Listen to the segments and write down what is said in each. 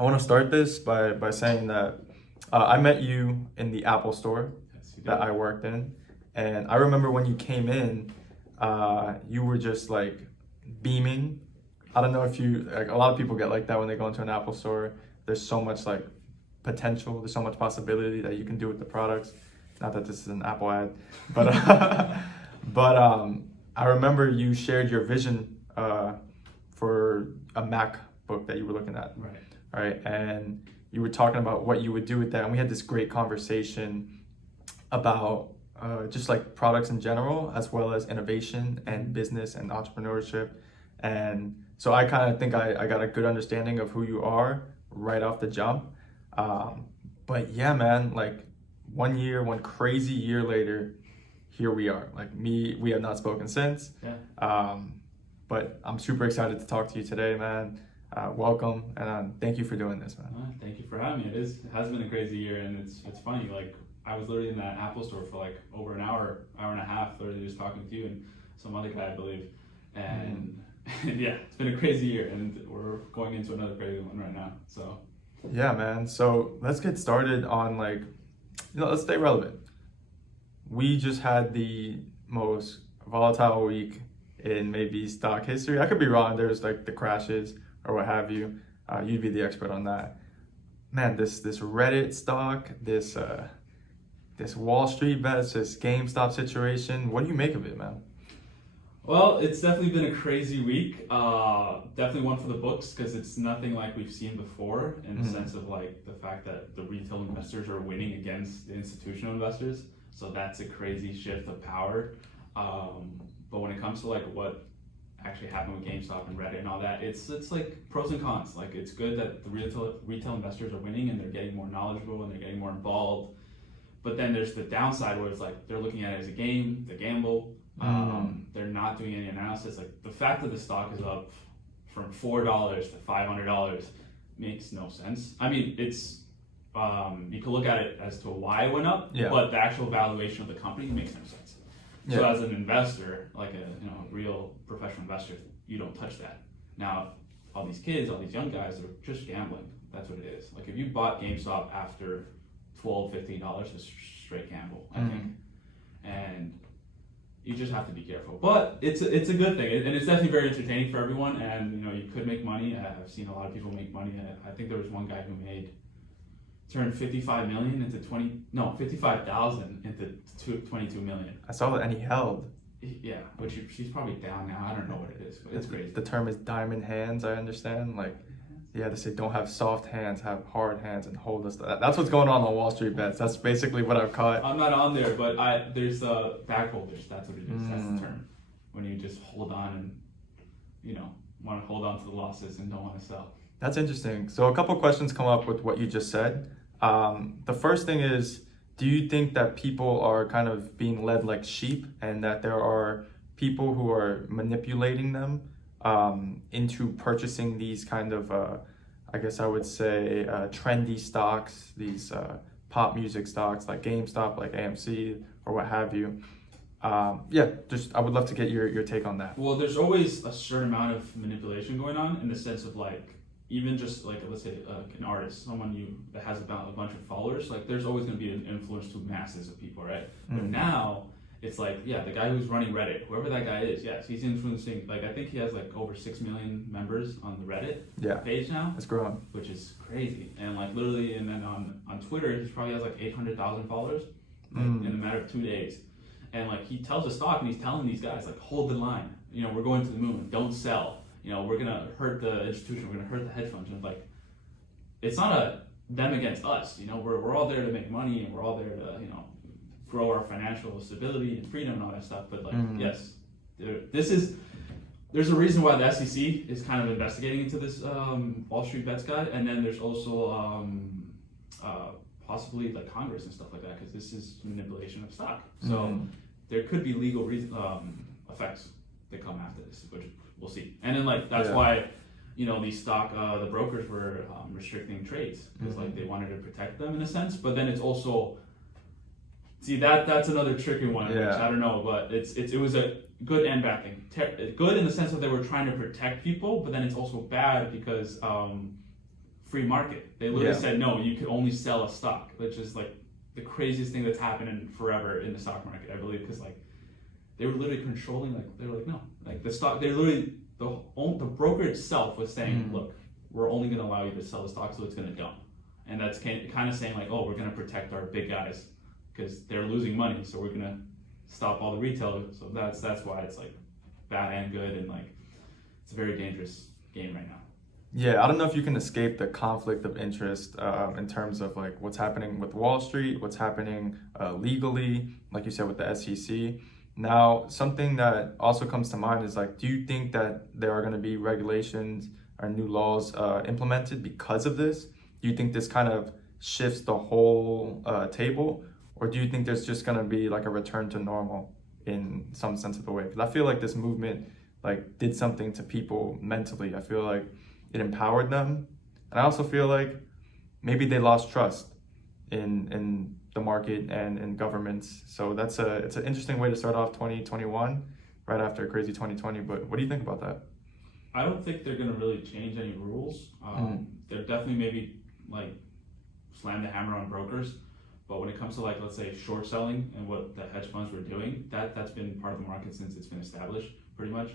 I want to start this by saying that I met you in the Apple store Yes, you that did. I worked in. And I remember when you came in, you were just like beaming. I don't know if you, like a lot of people get like that when they go into an Apple store. There's so much like potential, there's so much possibility that you can do with the products. Not that this is an Apple ad, but I remember you shared your vision for a MacBook that you were looking at, Right. right? And you were talking about what you would do with that, and we had this great conversation about just like products in general, as well as innovation and business and entrepreneurship. And so I kind of think I got a good understanding of who you are right off the jump. But yeah, man, like one crazy year later, here we are. Like we have not spoken since. Yeah. But I'm super excited to talk to you today, man. Welcome, and thank you for doing this, man. Thank you for having me. It has been a crazy year, and it's funny. Like I was literally in that Apple store for like over an hour and a half, literally just talking with you and some other guy, I believe. And yeah, it's been a crazy year, and we're going into another crazy one right now. So Yeah, man. So let's get started on like, let's stay relevant. We just had the most volatile week in maybe stock history. I could be wrong. There's like the crashes or what have you. You'd be the expert on that. Man, this Reddit stock, this Wall Street bets, this GameStop situation. What do you make of it, man? well, it's definitely been a crazy week. Definitely one for the books because it's nothing like we've seen before in the sense of like the fact that the retail investors are winning against the institutional investors. So that's a crazy shift of power. But when it comes to like what actually happened with GameStop and Reddit and all that, it's like pros and cons. Like it's good that the retail investors are winning and they're getting more knowledgeable and they're getting more involved. But then there's the downside where it's like they're looking at it as a game, the gamble. They're not doing any analysis. Like the fact that the stock is up from $4 to $500 makes no sense. I mean, it's you can look at it as to why it went up, Yeah. but the actual valuation of the company makes no sense. So Yeah. as an investor, like a real professional investor, you don't touch that. Now, all these kids, all these young guys, are just gambling. That's what it is. Like if you bought GameStop after $12, $15, it's straight gamble, I think. And you just have to be careful. But it's a good thing, and it's definitely very entertaining for everyone. And you could make money. I've seen a lot of people make money. I think there was one guy who turned 55 million into 55,000 into 22 million. I saw that, and he held. Yeah, which she's probably down now. I don't know what it is, but it's crazy. The term is diamond hands. I understand. Like, yeah, they say don't have soft hands, have hard hands, and hold us. That's what's going on Wall Street bets. That's basically what I've caught. I'm not on there, but there's back holders. That's what it is. That's the term. When you just hold on and want to hold on to the losses and don't want to sell. That's interesting. So a couple questions come up with what you just said. The first thing is, do you think that people are kind of being led like sheep, and that there are people who are manipulating them into purchasing these kind of, I guess I would say, trendy stocks, these pop music stocks like GameStop, like AMC, or what have you? Yeah, just I would love to get your take on that. Well, there's always a certain amount of manipulation going on in the sense of like, even just like, let's say an artist, someone that has about a bunch of followers, like there's always going to be an influence to masses of people, right? But now it's like, yeah, the guy who's running Reddit, whoever that guy is, yes, he's influencing. Like I think he has like over 6 million members on the Reddit page now. It's growing, which is crazy. And like literally, and then on Twitter, he probably has like 800,000 followers in a matter of 2 days. And like he tells a stock, and he's telling these guys like, hold the line. We're going to the moon. Don't sell. We're gonna hurt the institution. We're gonna hurt the hedge funds. And like, it's not a them against us. We're all there to make money, and we're all there to grow our financial stability and freedom and all that stuff. But like, yes, there's a reason why the SEC is kind of investigating into this Wall Street bets guy, and then there's also possibly like Congress and stuff like that, because this is manipulation of stock. So there could be legal effects that come after this, which we'll see. And then like that's why these stock the brokers were restricting trades, because like they wanted to protect them in a sense. But then it's also that's another tricky one, which I don't know, but it was a good and bad thing. Good in the sense that they were trying to protect people, but then it's also bad because free market. They literally Yeah. said, no, you could only sell a stock, which is like the craziest thing that's happened in forever in the stock market, I believe, because like they were literally controlling, like they were like, no, like the stock, they literally, the broker itself was saying, look, we're only going to allow you to sell the stock, so it's going to dump. And that's kind of saying like, oh, we're going to protect our big guys because they're losing money, so we're going to stop all the retail. So that's why it's like bad and good, and like it's a very dangerous game right now. Yeah, I don't know if you can escape the conflict of interest in terms of like what's happening with Wall Street, what's happening legally, like you said with the SEC. Now, something that also comes to mind is like, do you think that there are going to be regulations or new laws implemented because of this? Do you think this kind of shifts the whole table, or do you think there's just going to be like a return to normal in some sense of the way? Because I feel like this movement like did something to people mentally. I feel like it empowered them, and I also feel like maybe they lost trust in the market and in governments. So it's an interesting way to start off 2021 right after a crazy 2020. But what do you think about that? I don't think they're going to really change any rules. They're definitely maybe like slam the hammer on brokers, but when it comes to like, let's say, short selling and what the hedge funds were doing, that's been part of the market since it's been established pretty much,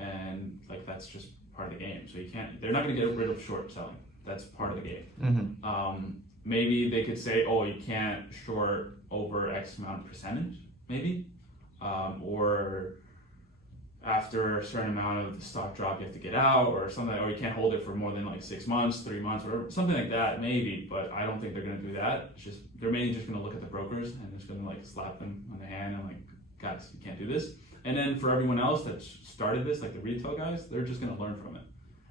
and like that's just part of the game. So they're not going to get rid of short selling. That's part of the game. Maybe they could say, oh, you can't short over X amount of percentage, maybe, or after a certain amount of the stock drop, you have to get out, or something, or you can't hold it for more than like 6 months, 3 months, whatever, something like that, maybe. But I don't think they're going to do that. It's just they're mainly just going to look at the brokers and just going to like slap them on the hand and like, guys, you can't do this. And then for everyone else that started this, like the retail guys, they're just going to learn from it.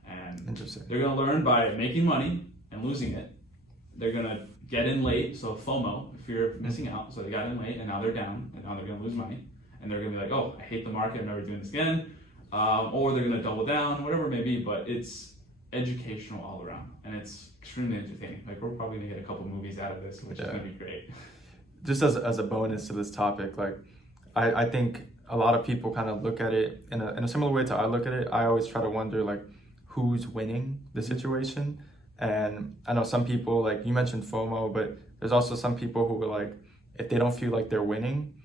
And Interesting. They're going to learn by making money and losing it. They're going to get in late, so FOMO, fear of missing out. So they got in late, and now they're down, and now they're going to lose money. And they're going to be like, oh, I hate the market, I'm never doing this again. Or they're going to double down, whatever it may be. But it's educational all around, and it's extremely entertaining. Like, we're probably going to get a couple movies out of this, which is going to be great. Just as a bonus to this topic, like I think a lot of people kind of look at it in a similar way to I look at it. I always try to wonder like who's winning the situation. And I know some people, like you mentioned FOMO, but there's also some people who are like, if they don't feel like they're winning,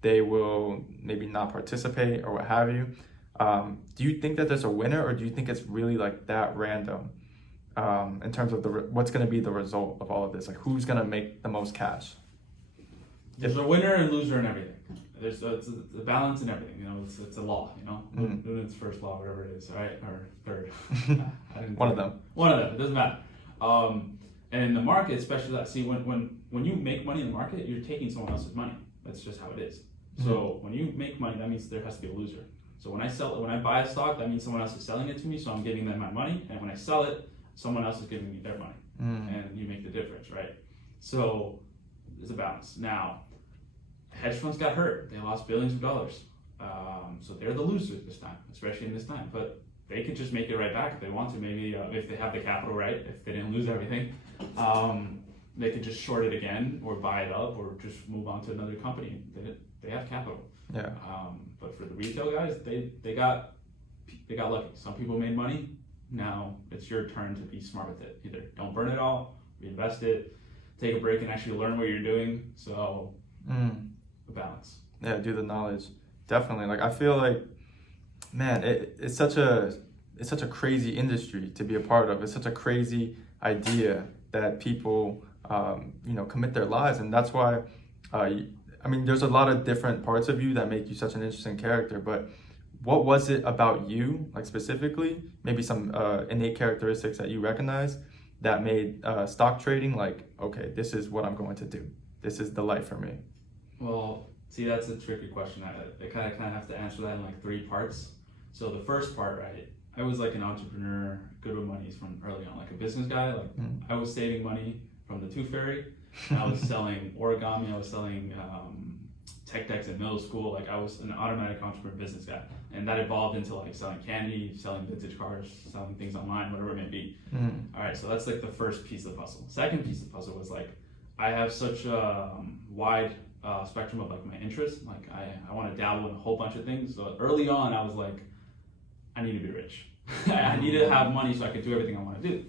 they will maybe not participate or what have you. Do you think that there's a winner, or do you think it's really like that random in terms of what's going to be the result of all of this? Like who's going to make the most cash? There's a winner and loser in everything. It's a balance in everything, you know, it's a law, you know, Newton's first law, whatever it is, right? Or third. One of them, it doesn't matter. And in the market, especially that, see, when you make money in the market, you're taking someone else's money. That's just how it is. So when you make money, that means there has to be a loser. So when I buy a stock, that means someone else is selling it to me, so I'm giving them my money, and when I sell it, someone else is giving me their money, and you make the difference, right? So there's a balance. Now, hedge funds got hurt. They lost billions of dollars. So they're the losers this time, especially in this time. But they could just make it right back if they want to. Maybe if they have the capital right, if they didn't lose everything, they could just short it again or buy it up or just move on to another company. They have capital. Yeah. But for the retail guys, they got lucky. Some people made money. Now it's your turn to be smart with it. Either don't burn it all, reinvest it, take a break and actually learn what you're doing. So a balance. Yeah, do the knowledge. Definitely. Like I feel like, man, it's such a crazy industry to be a part of. It's such a crazy idea that people commit their lives, and that's why I mean there's a lot of different parts of you that make you such an interesting character, but what was it about you, like specifically, maybe some innate characteristics that you recognize that made stock trading like, okay, this is what I'm going to do. This is the life for me. Well, see, that's a tricky question. I kind of have to answer that in like 3 parts. So the first part, right, I was like an entrepreneur, good with money from early on, like a business guy. Like I was saving money from the Tooth Fairy. I was selling origami. I was selling tech decks in middle school. Like I was an automatic entrepreneur business guy, and that evolved into like selling candy, selling vintage cars, selling things online, whatever it may be. All right, so that's like the first piece of the puzzle. Second piece of the puzzle was like I have such a wide spectrum of like my interests. Like I want to dabble in a whole bunch of things. So early on, I was like, I need to be rich. I need to have money so I can do everything I want to do.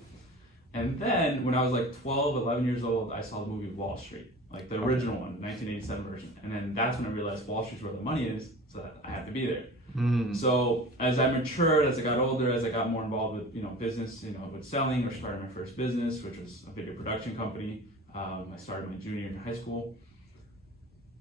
And then when I was like 12, 11 years old, I saw the movie Wall Street, like the original one, 1987 version. And then that's when I realized Wall Street's where the money is, so that I have to be there. So as I matured, as I got older, as I got more involved with business, with selling or starting my first business, which was a video production company. I started my junior year in high school.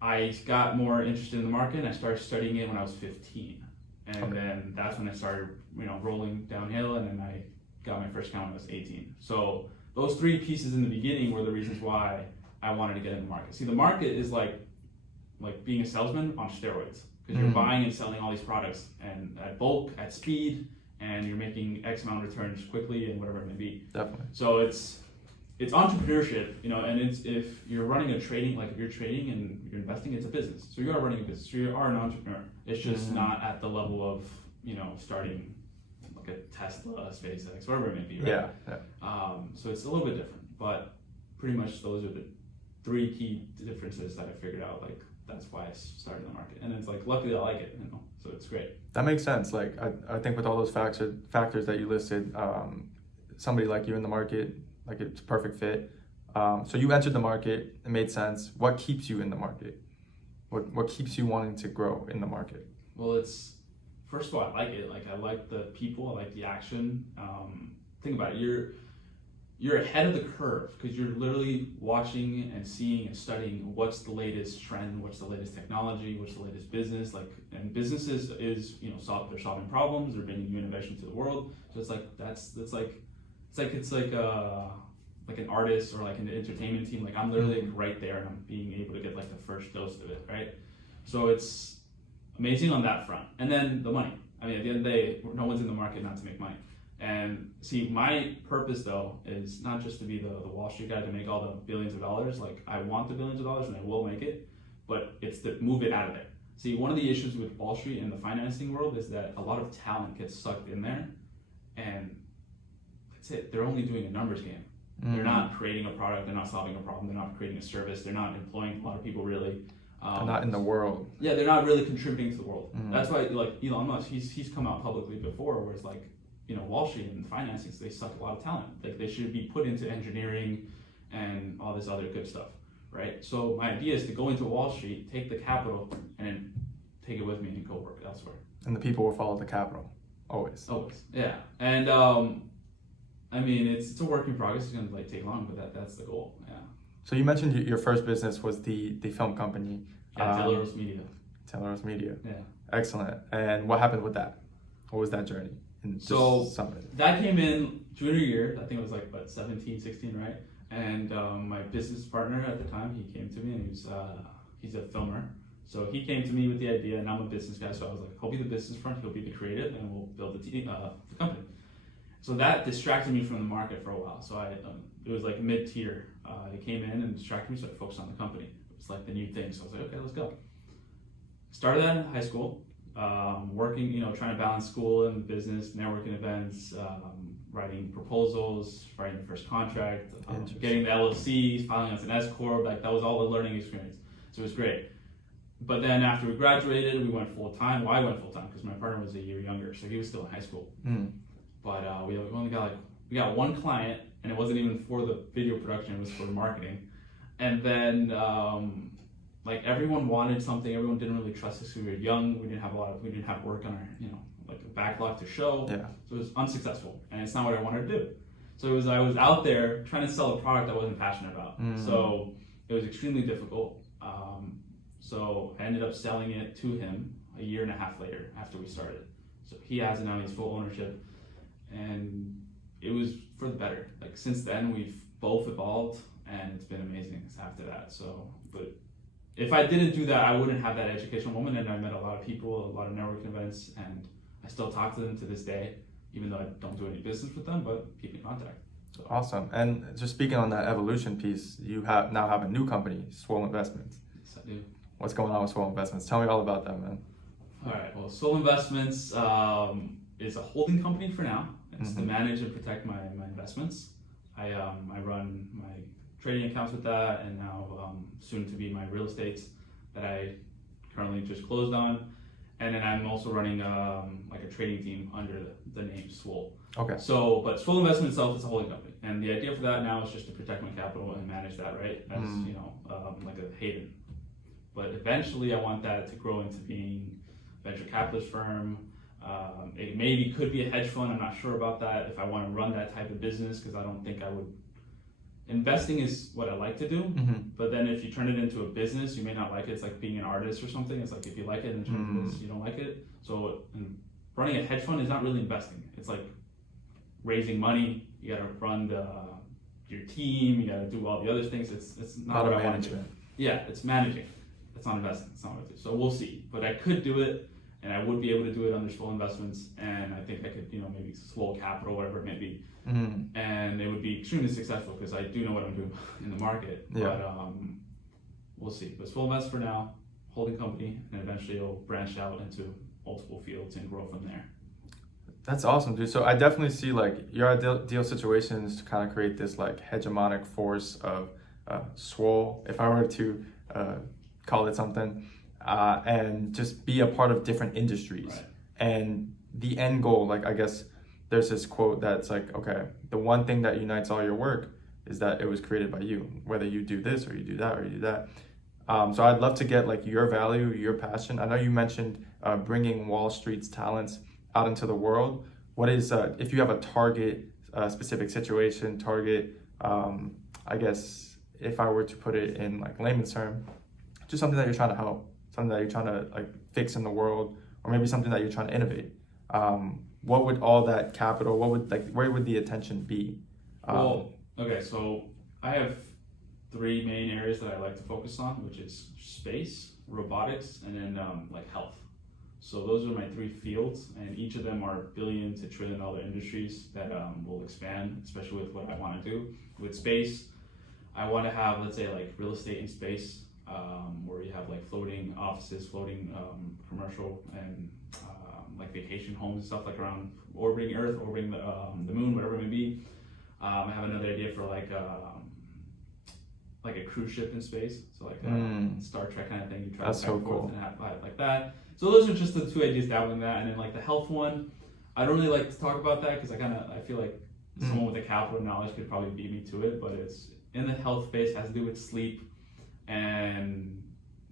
I got more interested in the market, and I started studying it when I was 15. And then that's when I started, rolling downhill, and then I got my first account when I was 18. So those three pieces in the beginning were the reasons why I wanted to get in the market. See, the market is like being a salesman on steroids, because you're buying and selling all these products and at bulk, at speed, and you're making X amount of returns quickly and whatever it may be. Definitely. So it's entrepreneurship, and if you're running a trading, like if you're trading and you're investing, it's a business. So you are running a business. So you are an entrepreneur. It's just not at the level of, starting like a Tesla, SpaceX, whatever it may be, right? Yeah. So it's a little bit different, but pretty much those are the three key differences that I figured out. Like that's why I started in the market, and it's like luckily I like it, so it's great. That makes sense. Like I think with all those factors that you listed, somebody like you in the market, like it's a perfect fit. So you entered the market, it made sense. What keeps you in the market? What keeps you wanting to grow in the market? Well, it's first of all, I like it. Like I like the people, I like the action. Think about it. You're ahead of the curve because you're literally watching and seeing and studying what's the latest trend, what's the latest technology, what's the latest business. And businesses is they're solving problems, they're bringing new innovation to the world. So it's like it's like an artist or like an entertainment team. Like I'm literally right there, and I'm being able to get like the first dose of it, right? So it's amazing on that front. And then the money. I mean, at the end of the day, no one's in the market not to make money. And see, my purpose though is not just to be the Wall Street guy to make all the billions of dollars. Like I want the billions of dollars and I will make it, but it's to move it out of there. See, one of the issues with Wall Street and the financing world is that a lot of talent gets sucked in there, and that's it. They're only doing a numbers game. They're not creating a product. They're not solving a problem. They're not creating a service. They're not employing a lot of people really. They're not in the world. Yeah, they're not really contributing to the world. That's why, like Elon Musk, he's come out publicly before, where it's like, Wall Street and financing, they suck a lot of talent. Like they should be put into engineering and all this other good stuff, right? So my idea is to go into Wall Street, take the capital, and then take it with me and go work elsewhere. And the people will follow the capital, always. Always, yeah. And I mean, it's a work in progress. It's gonna take long, but that's the goal. Yeah. So you mentioned your first business was the film company. Yeah, Eros Media. Eros Media. Yeah. Excellent. And what happened with that? What was that journey? So that came in junior year. I think it was like 17, 16, right? And my business partner at the time, he came to me, and he's a filmer. So he came to me with the idea, and I'm a business guy, so I was like, he'll be the business front, he'll be the creative, and we'll build the company. So that distracted me from the market for a while. So it was like mid-tier. It came in and distracted me, so I focused on the company. It was like the new thing. So I was like, okay, let's go. Started that in high school, working, trying to balance school and business, networking events, writing proposals, writing the first contract, getting the LLC, filing as an S corp. Like that was all the learning experience. So it was great. But then after we graduated, we went full time. Well, I went full time because my partner was a year younger, so he was still in high school. But we only got one client, and it wasn't even for the video production; it was for marketing. And then everyone wanted something. Everyone didn't really trust us. We were young. We didn't have work on our a backlog to show. Yeah. So it was unsuccessful, and it's not what I wanted to do. So I was out there trying to sell a product I wasn't passionate about. So it was extremely difficult. So I ended up selling it to him a year and a half later after we started. So he has it now, he's full ownership, and it was for the better. Like since then, we've both evolved, and it's been amazing after that. So, but if I didn't do that, I wouldn't have that educational moment, and I met a lot of people, a lot of networking events, and I still talk to them to this day, even though I don't do any business with them, but keep in contact. So. Awesome. And just speaking on that evolution piece, you now have a new company, Swole Investments. Yes, I do. What's going on with Swole Investments? Tell me all about that, man. All right. Well, Swole Investments is a holding company for now. It's to manage and protect my investments. I run my trading accounts with that, and now soon to be my real estate that I currently just closed on. And then I'm also running like a trading team under the name Swole. Okay. So, but Swole Investments itself is a holding company, and the idea for that now is just to protect my capital and manage that, right? As you know, like a haven. But eventually, I want that to grow into being a venture capitalist firm. It maybe could be a hedge fund. I'm not sure about that. If I want to run that type of business, because I don't think I would. Investing is what I like to do, but then if you turn it into a business, you may not like it. It's like being an artist or something. It's like if you like it and turn it into you don't like it. So running a hedge fund is not really investing. It's like raising money. You got to run your team. You got to do all the other things. It's not what I want to do. Yeah, it's managing. It's not investing. It's not what I do. So we'll see. But I could do it, and I would be able to do it under Swole Investments, and I think I could, maybe Swole Capital, whatever it may be, and it would be extremely successful because I do know what I'm doing in the market. Yeah. But we'll see. But Swole Invest for now, holding company, and eventually it'll branch out into multiple fields and grow from there. That's awesome, dude. So I definitely see like your ideal situation is to kind of create this like hegemonic force of Swole, if I were to call it something, and just be a part of different industries. Right. And the end goal, like I guess there's this quote that's like, okay, the one thing that unites all your work is that it was created by you, whether you do this or you do that or you do that. So I'd love to get like your value, your passion. I know you mentioned bringing Wall Street's talents out into the world. What is, if you have a target, specific situation, I guess if I were to put it in like layman's term, just something that you're trying to help, something that you're trying to like fix in the world, or maybe something that you're trying to innovate. What would all that capital, where would the attention be? Okay, so I have 3 main areas that I like to focus on, which is space, robotics, and then like health. So those are my 3 fields, and each of them are billion to $1 trillion industries that will expand, especially with what I want to do. With space, I want to have, let's say, like real estate in space, where you have like floating offices, floating commercial, and like vacation homes and stuff like around orbiting Earth, orbiting the moon, whatever it may be. I have another idea for like a cruise ship in space, so like a Star Trek kind of thing. You travel back and forth and have like that. So those are just the 2 ideas dabbling that, and then like the health one, I don't really like to talk about that because I feel like someone with the capital knowledge could probably beat me to it, but it's in the health space, has to do with sleep and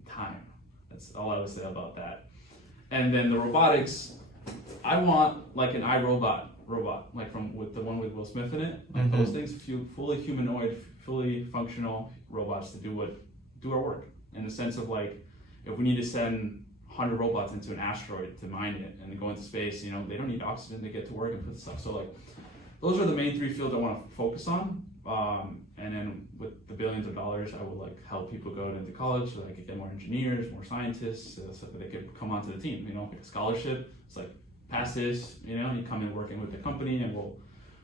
time. That's all I would say about that. And then the robotics, I want like an iRobot robot, like with the one with Will Smith in it, like those things, fully humanoid, fully functional robots to do our work, in the sense of like, if we need to send 100 robots into an asteroid to mine it and then go into space, they don't need oxygen to get to work and put stuff. So like, those are the main 3 fields I want to focus on. And then with the billions of dollars, I would like help people go into college so that I could get more engineers, more scientists, so that they could come onto the team. Like a scholarship. It's like, pass this, you come in working with the company, and we'll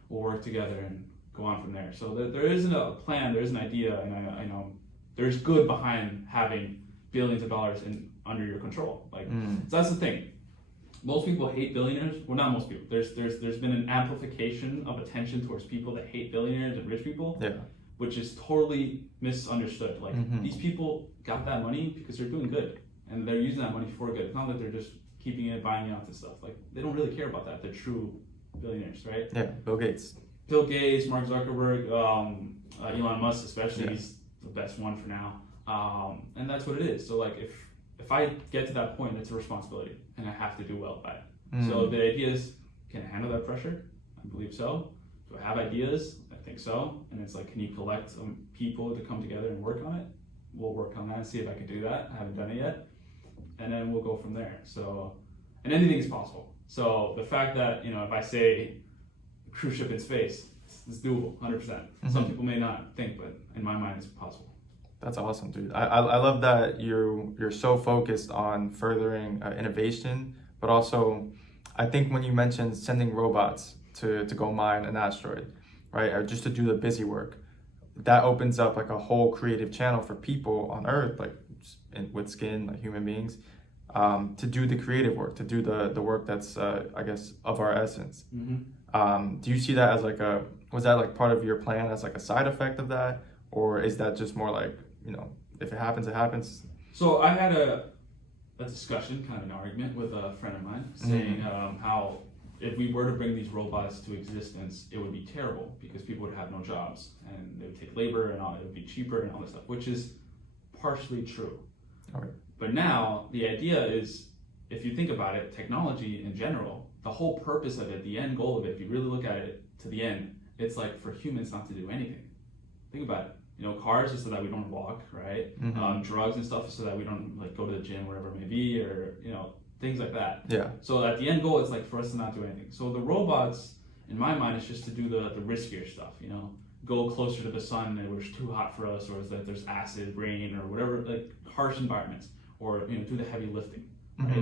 work together and go on from there. So there isn't a plan, there is an idea, and I know there's good behind having billions of dollars under your control. Like, so that's the thing. Most people hate billionaires. Well, not most people. There's been an amplification of attention towards people that hate billionaires and rich people, which is totally misunderstood. Like, these people got that money because they're doing good, and they're using that money for good. It's not that they're just keeping it, buying out to stuff. Like, they don't really care about that. They're true billionaires, right? Yeah, Bill Gates, Mark Zuckerberg, Elon Musk especially. He's the best one for now. And that's what it is. So like, if I get to that point, it's a responsibility, and I have to do well by it. So the idea is, can I handle that pressure? I believe so. Do I have ideas? I think so. And it's like, can you collect some people to come together and work on it? We'll work on that and see if I can do that. I haven't done it yet. And then we'll go from there. So, and anything is possible. So the fact that, if I say cruise ship in space, it's doable, 100%. Some people may not think, but in my mind, it's possible. That's awesome, dude. I love that you're so focused on furthering innovation, but also, I think when you mentioned sending robots to go mine an asteroid, right, or just to do the busy work, that opens up like a whole creative channel for people on Earth, like with skin, like human beings, to do the creative work, to do the work that's I guess of our essence. Do you see that as was that like part of your plan as like a side effect of that, or is that just more like, if it happens, it happens? So I had a a discussion, kind of an argument with a friend of mine, saying how if we were to bring these robots to existence, it would be terrible because people would have no jobs and they would take labor and all, it would be cheaper and all this stuff, which is partially true. Okay. But now the idea is, if you think about it, technology in general, the whole purpose of it, the end goal of it, if you really look at it to the end, it's like for humans not to do anything. Think about it. You know, cars is so that we don't walk, right? Drugs and stuff is so that we don't like go to the gym, wherever it may be, or you know, things like that. Yeah. So at the end goal, it's like for us to not do anything. So the robots, in my mind, is just to do the riskier stuff. You know, go closer to the sun and where it's too hot for us, or is that there's acid rain or whatever, like harsh environments, or you know, do the heavy lifting, right?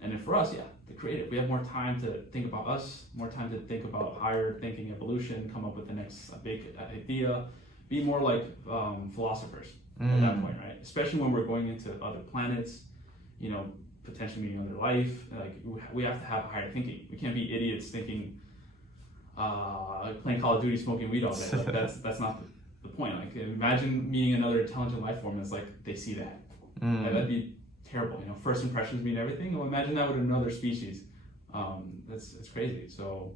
And then for us, yeah, the creative, we have more time to think about us, more time to think about higher thinking, evolution, come up with the next big idea. Be more like philosophers at that point, right? Especially when we're going into other planets, you know, potentially meeting other life. Like we have to have higher thinking. We can't be idiots thinking, playing Call of Duty, smoking weed all day. Like that's not the point. Like imagine meeting another intelligent life form that's like they see that. Like, that'd be terrible. You know, first impressions mean everything. Well, imagine that with another species. It's crazy. So.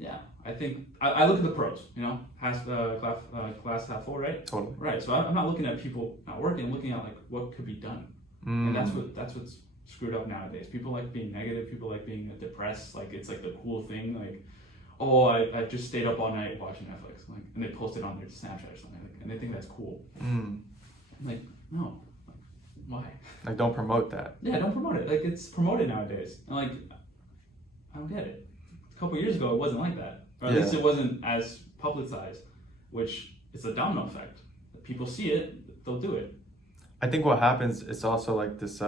Yeah, I think I look at the pros. You know, glass half full, right? Totally. Right. So I'm not looking at people not working. I'm looking at like what could be done, and that's what's screwed up nowadays. People like being negative. People like being depressed. Like it's like the cool thing. Like, oh, I just stayed up all night watching Netflix. Like, and they post it on their Snapchat or something. Like, and they think that's cool. I'm like, no. Like, why? Like, don't promote that. Yeah, don't promote it. Like it's promoted nowadays. And like, I don't get it. A couple years ago, it wasn't like that, or at least it wasn't as publicized, which is a domino effect. If people see it, they'll do it. I think what happens is also like this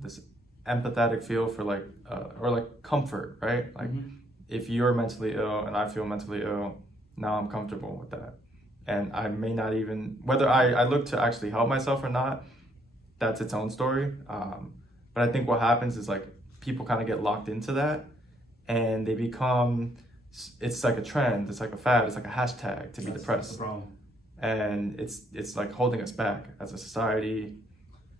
this empathetic feel for like or like comfort, right? Like if you're mentally ill and I feel mentally ill, now I'm comfortable with that, and I may not even whether I look to actually help myself or not. That's its own story. But I think what happens is like people kind of get locked into that. And they become, it's like a trend, it's like a fad, it's like a hashtag to be depressed. That's the problem. And it's like holding us back as a society.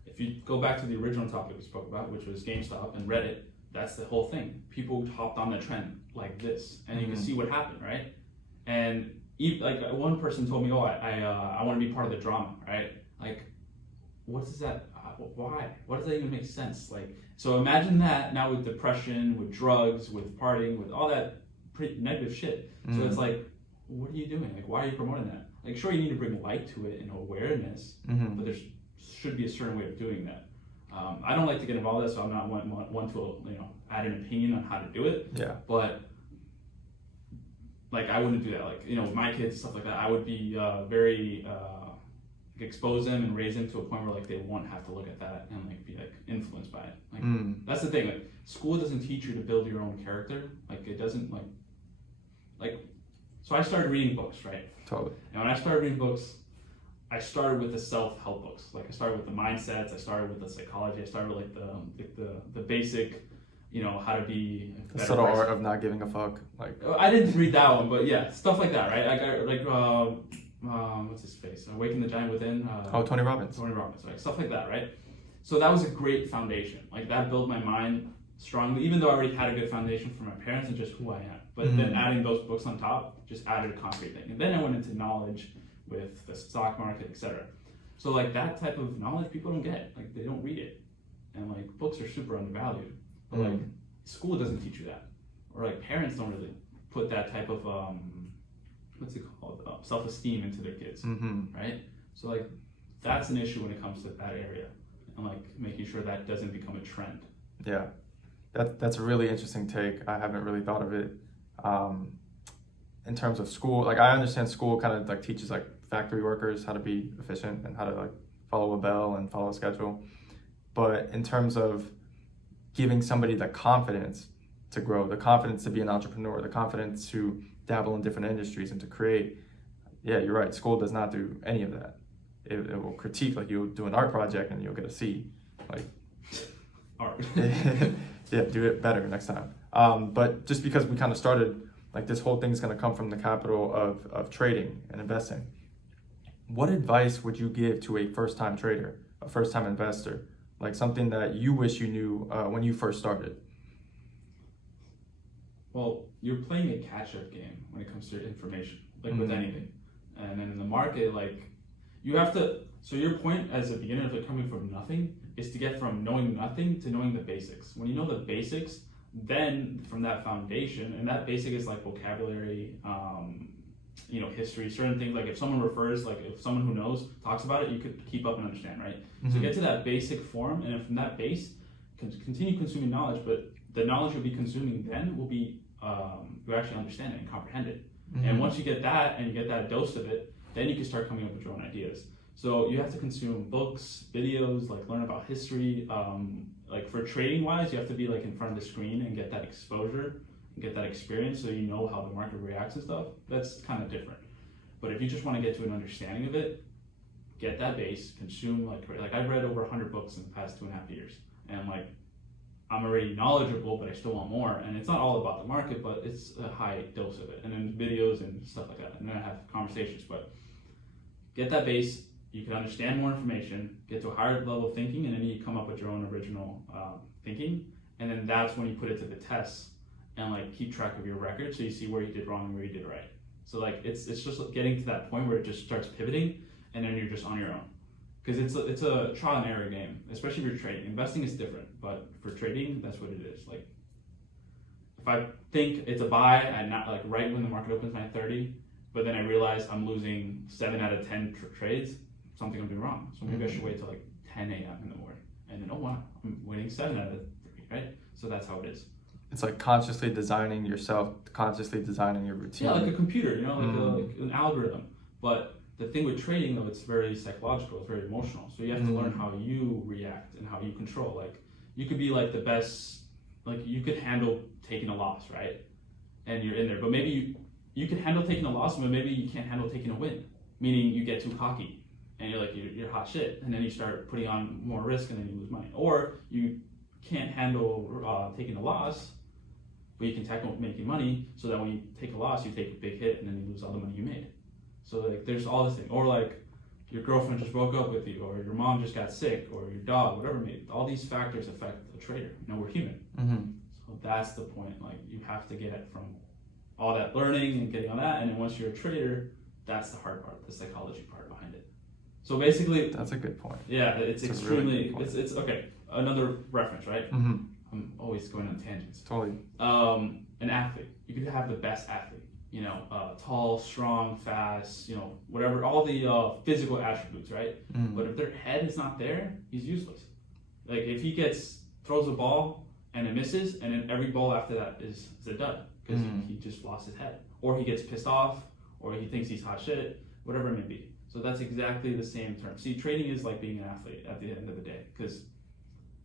If you go back to the original topic we spoke about, which was GameStop and Reddit, that's the whole thing. People hopped on the trend like this, and you can see what happened, right? And like one person told me, oh, I want to be part of the drama, right? Like, what is that? Why? What does that even make sense? Like, so imagine that now with depression, with drugs, with partying, with all that pretty negative shit. So it's like, what are you doing? Like, why are you promoting that? Like, sure, you need to bring light to it and awareness, but there should be a certain way of doing that. I don't like to get involved in that, so I'm not one to add an opinion on how to do it. Yeah. But like, I wouldn't do that. Like, with my kids stuff like that, I would be very. Expose them and raise them to a point where like they won't have to look at that and like be like influenced by it. Like that's the thing. Like school doesn't teach you to build your own character. Like it doesn't like. So I started reading books, right? Totally. And when I started reading books, I started with the self-help books. Like I started with the mindsets. I started with the psychology. I started with like the basic, how to be. The subtle art of not giving a fuck. Like I didn't read that one, but yeah, stuff like that, right? What's his face? Awaken the Giant Within. Tony Robbins. Tony Robbins, right? Stuff like that, right? So that was a great foundation. Like that built my mind strongly, even though I already had a good foundation from my parents and just who I am. But then adding those books on top just added a concrete thing. And then I went into knowledge with the stock market, etc. So like that type of knowledge people don't get. Like they don't read it. And like books are super undervalued. But like school doesn't teach you that. Or like parents don't really put that type of what's it called? Self-esteem into their kids, right? So like that's an issue when it comes to that area, and like making sure that doesn't become a trend. Yeah, that's a really interesting take. I haven't really thought of it in terms of school. Like I understand school kind of like teaches like factory workers how to be efficient and how to like follow a bell and follow a schedule, but in terms of giving somebody the confidence to grow, the confidence to be an entrepreneur, the confidence to dabble in different industries and to create. Yeah, you're right. School does not do any of that. It will critique, like you'll do an art project and you'll get a C. Like, art. Yeah, do it better next time. But just because we kind of started, like this whole thing's going to come from the capital of trading and investing. What advice would you give to a first-time trader, a first-time investor? Like something that you wish you knew when you first started? Well, you're playing a catch-up game when it comes to information, like with anything. And then in the market, like you have to. So your point as a beginner of it coming from nothing is to get from knowing nothing to knowing the basics. When you know the basics, then from that foundation, and that basic is like vocabulary, history, certain things. Like if someone refers, like if someone who knows talks about it, you could keep up and understand, right? So get to that basic form, and then from that base, continue consuming knowledge. But the knowledge you'll be consuming then will be you actually understand it and comprehend it. And once you get that and you get that dose of it, then you can start coming up with your own ideas. So you have to consume books, videos, like learn about history. Like for trading wise, you have to be like in front of the screen and get that exposure and get that experience so you know how the market reacts and stuff. That's kind of different. But if you just want to get to an understanding of it, get that base, consume like I've read over 100 books in the past 2.5 years. And like I'm already knowledgeable, but I still want more. And it's not all about the market, but it's a high dose of it. And then videos and stuff like that. And then I have conversations, but get that base. You can understand more information, get to a higher level of thinking, and then you come up with your own original thinking. And then that's when you put it to the test and like keep track of your record so you see where you did wrong and where you did right. So like it's just getting to that point where it just starts pivoting, and then you're just on your own. Because it's a trial and error game, especially if you're trading. Investing is different, but for trading, that's what it is. Like if I think it's a buy and not like right when the market opens 9:30, but then I realize I'm losing 7 out of 10 trades, something I'm doing wrong. So maybe I should wait till like 10 a.m. in the morning, and then oh wow, I'm winning 7 out of 3, right? So that's how it is. It's like consciously designing yourself, consciously designing your routine. Yeah, like a computer, like an algorithm. But the thing with trading though, it's very psychological, it's very emotional. So you have to learn how you react and how you control. Like you could be like the best, like you could handle taking a loss, right? And you're in there, but maybe you can handle taking a loss, but maybe you can't handle taking a win. Meaning you get too cocky and you're like, you're hot shit. And then you start putting on more risk and then you lose money. Or you can't handle taking a loss, but you can tackle making money so that when you take a loss, you take a big hit and then you lose all the money you made. So like there's all this thing. Or like your girlfriend just broke up with you, or your mom just got sick, or your dog, whatever it may be. All these factors affect a trader. We're human. So that's the point. Like you have to get from all that learning and getting all that, and then once you're a trader, that's the hard part, the psychology part behind it. So basically, that's a good point. Yeah, it's extremely. Really good point. It's okay. Another reference, right? I'm always going on tangents. Totally. An athlete. You could have the best athlete. Tall, strong, fast. Whatever, all the physical attributes, right? But if their head is not there, he's useless. Like if he throws a ball and it misses, and then every ball after that is a dud because he just lost his head, or he gets pissed off, or he thinks he's hot shit, whatever it may be. So that's exactly the same term. See, trading is like being an athlete at the end of the day, because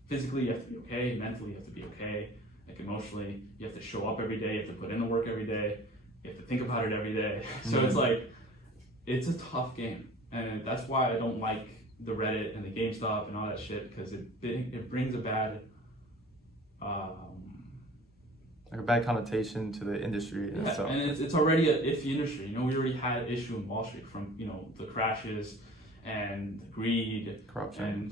physically you have to be okay, mentally you have to be okay, like emotionally you have to show up every day, you have to put in the work every day, you have to think about it every day. So it's like, it's a tough game, and that's why I don't like the Reddit and the GameStop and all that shit, because it brings a bad like a bad connotation to the industry itself. And it's already an iffy industry. We already had an issue in Wall Street from the crashes and greed, corruption.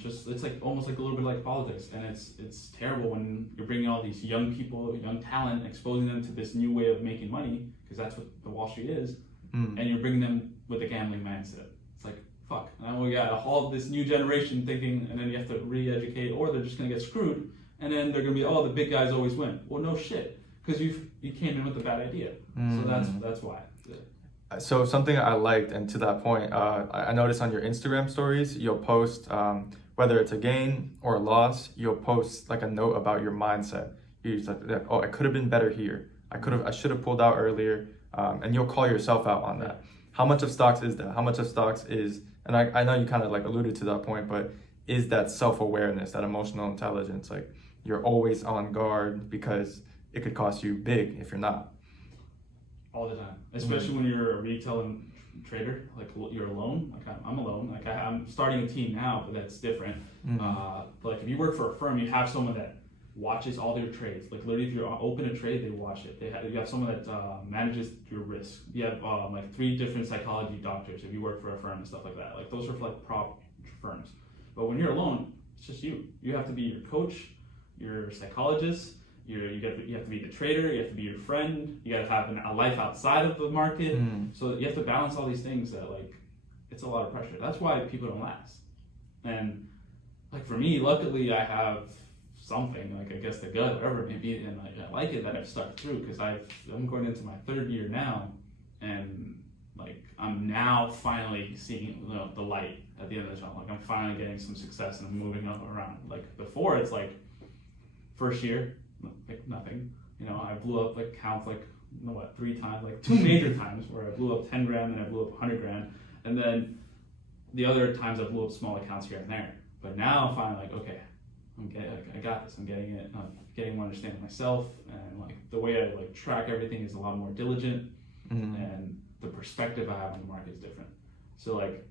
Just it's like almost like a little bit like politics, and it's terrible when you're bringing all these young people, young talent, exposing them to this new way of making money, because that's what the Wall Street is, and you're bringing them with a gambling mindset. It's like fuck. Now we got all this new generation thinking, and then you have to re-educate, or they're just gonna get screwed. And then they're gonna be, the big guys always win. Well, no shit, because you came in with a bad idea. So that's why. Yeah. So something I liked, and to that point, I noticed on your Instagram stories, you'll post whether it's a gain or a loss, you'll post like a note about your mindset. You just like, I could have been better here. I should have pulled out earlier, and you'll call yourself out on that. How much of stocks is that? How much of stocks is, and I know you kind of like alluded to that point, but is that self-awareness, that emotional intelligence, like you're always on guard because it could cost you big if you're not. All the time, especially when you're a retail trader, like you're alone. Like I'm alone. Like I'm starting a team now, but that's different. But like if you work for a firm, you have someone that watches all your trades. Like literally, if you open a trade, they watch it. You have someone that manages your risk. You have like 3 different psychology doctors if you work for a firm and stuff like that. Like those are like prop firms. But when you're alone, it's just you. You have to be your coach, your psychologist. You have to be the trader. You have to be your friend. You got to have a life outside of the market. So you have to balance all these things that like it's a lot of pressure. That's why people don't last. And like for me, luckily I have something like I guess the gut, whatever it may be, and I like it that I've stuck through because I'm going into my 3rd year now, and like I'm now finally seeing the light at the end of the tunnel. Like I'm finally getting some success and I'm moving up around. Like before, it's like first year, like nothing. I blew up like counts like 3 times, like 2 major times where I blew up 10 grand and I blew up 100 grand, and then the other times I blew up small accounts here and there. But now I'm finally like, okay, I got this. I'm getting it. I'm getting more understanding of myself, and like the way I like track everything is a lot more diligent, and the perspective I have on the market is different. So like,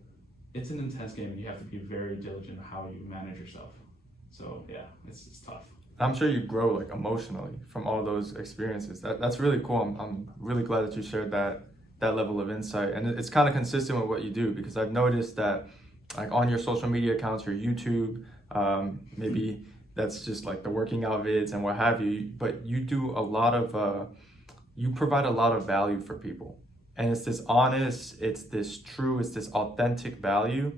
it's an intense game, and you have to be very diligent in how you manage yourself. So yeah, it's tough. I'm sure you grow like emotionally from all those experiences. That's really cool. I'm really glad that you shared that level of insight, and it's kind of consistent with what you do, because I've noticed that like on your social media accounts, your YouTube, maybe that's just like the working out vids and what have you, but you do a lot of you provide a lot of value for people, and it's this honest, it's this true, it's this authentic value.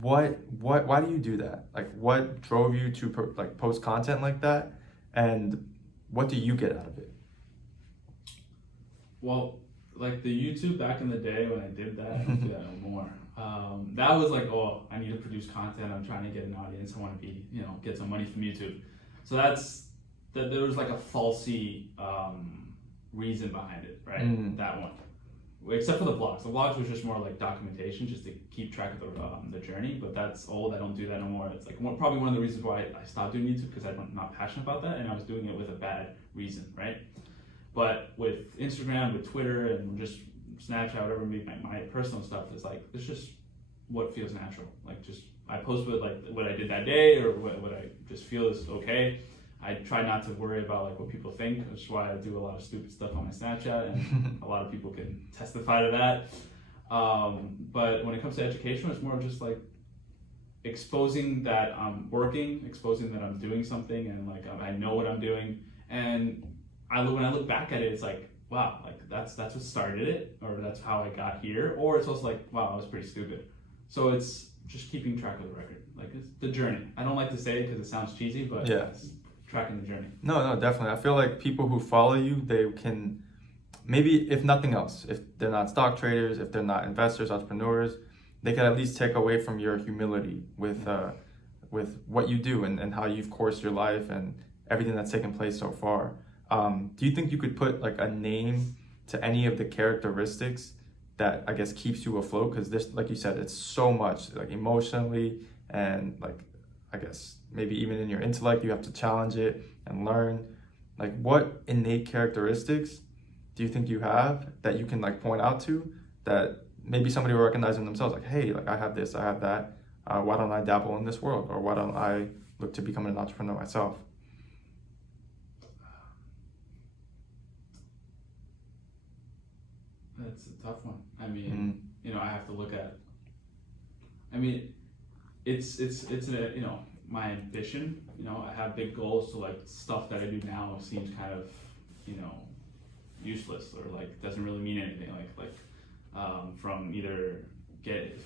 Why do you do that? Like, what drove you to post content like that, and what do you get out of it? Well, like the YouTube back in the day when I did that, I don't do that no more. That was like, oh, I need to produce content. I'm trying to get an audience. I want to be, get some money from YouTube. So there was like a falsy reason behind it, right? That one. Except for the vlogs. The vlogs was just more like documentation, just to keep track of the journey. But that's old. I don't do that no more. It's like probably one of the reasons why I stopped doing YouTube, because I'm not passionate about that, and I was doing it with a bad reason, right? But with Instagram, with Twitter, and just Snapchat, whatever, my personal stuff is like, it's just what feels natural. Like, just I post what I did that day, or what I just feel is okay. I try not to worry about like what people think, which is why I do a lot of stupid stuff on my Snapchat, and a lot of people can testify to that. But when it comes to education, it's more just like exposing that I'm working, exposing that I'm doing something, and like I know what I'm doing. And when I look back at it, it's like, wow, like that's what started it, or that's how I got here. Or it's also like, wow, I was pretty stupid. So it's just keeping track of the record, like it's the journey. I don't like to say it because it sounds cheesy, but yeah. It's tracking the journey. No, definitely. I feel like people who follow you, they can, maybe if nothing else, if they're not stock traders, if they're not investors, entrepreneurs, they can at least take away from your humility with what you do and how you've coursed your life and everything that's taken place so far. Do you think you could put like a name to any of the characteristics that I guess keeps you afloat? Because this, like you said, it's so much like emotionally, and like I guess maybe even in your intellect, you have to challenge it and learn. Like, what innate characteristics do you think you have that you can like point out to, that maybe somebody will recognize in themselves, like, hey, like I have this, I have that. Why don't I dabble in this world? Or why don't I look to become an entrepreneur myself? That's a tough one. I mean, I have to look at. I mean, it's my ambition. I have big goals. So like stuff that I do now seems kind of, useless, or like doesn't really mean anything. From either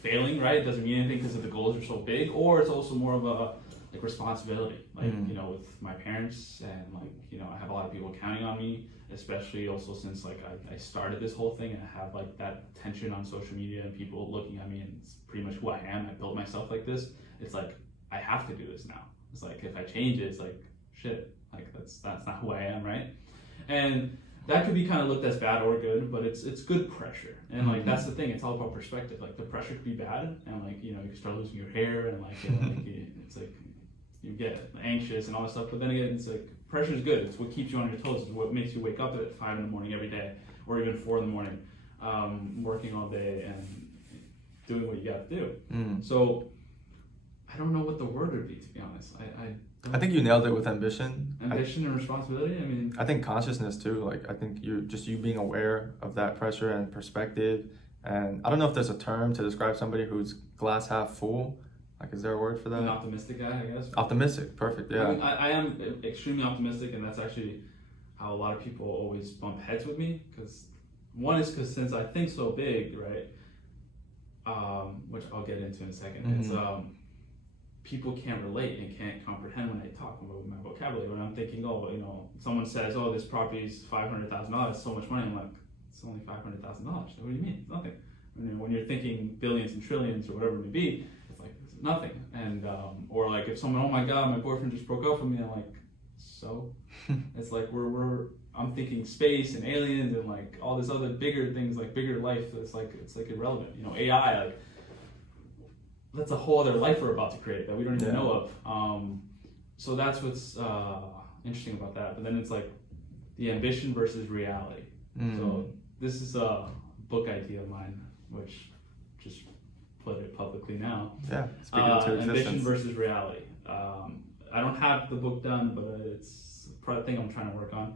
failing, right? It doesn't mean anything because the goals are so big, or it's also more of a like responsibility, like with my parents, and like I have a lot of people counting on me, especially also since like I started this whole thing, and I have like that tension on social media and people looking at me, and it's pretty much who I am. I built myself like this. It's like I have to do this now. It's like if I change it, it's like shit, like that's not who I am, right? And that could be kind of looked as bad or good, but it's good pressure. And like that's the thing, it's all about perspective. Like the pressure could be bad, and like you can start losing your hair, and like it's like you get anxious and all that stuff. But then again, it's like pressure is good. It's what keeps you on your toes. It's what makes you wake up at 5 a.m. every day, or even 4 a.m, working all day and doing what you got to do. So I don't know what the word would be, to be honest. I think you nailed it with ambition. Ambition and responsibility. I mean, I think consciousness too. Like I think you being aware of that pressure and perspective. And I don't know if there's a term to describe somebody who's glass half full, Like, is there a word for that? An optimistic guy, I guess. Optimistic, perfect, yeah. I mean, I am extremely optimistic, and that's actually how a lot of people always bump heads with me. Because one is because since I think so big, right, which I'll get into in a second, it's people can't relate and can't comprehend when they talk about my vocabulary. When I'm thinking, oh, you know, someone says, oh, this property is $500,000, so much money. I'm like, it's only $500,000. What do you mean? It's nothing. When you're thinking billions and trillions or whatever it may be, it's like it's nothing. And or like if someone, oh my God, my boyfriend just broke up with me, I'm like, so? It's like I'm thinking space and aliens and like all this other bigger things, like bigger life. It's like irrelevant. You know, AI, like that's a whole other life we're about to create that we don't even know of. So that's what's interesting about that. But then it's like the ambition versus reality. So this is a book idea of mine, which just put it publicly now. Yeah, speaking into existence. Ambition versus reality. I don't have the book done, but it's a thing I'm trying to work on.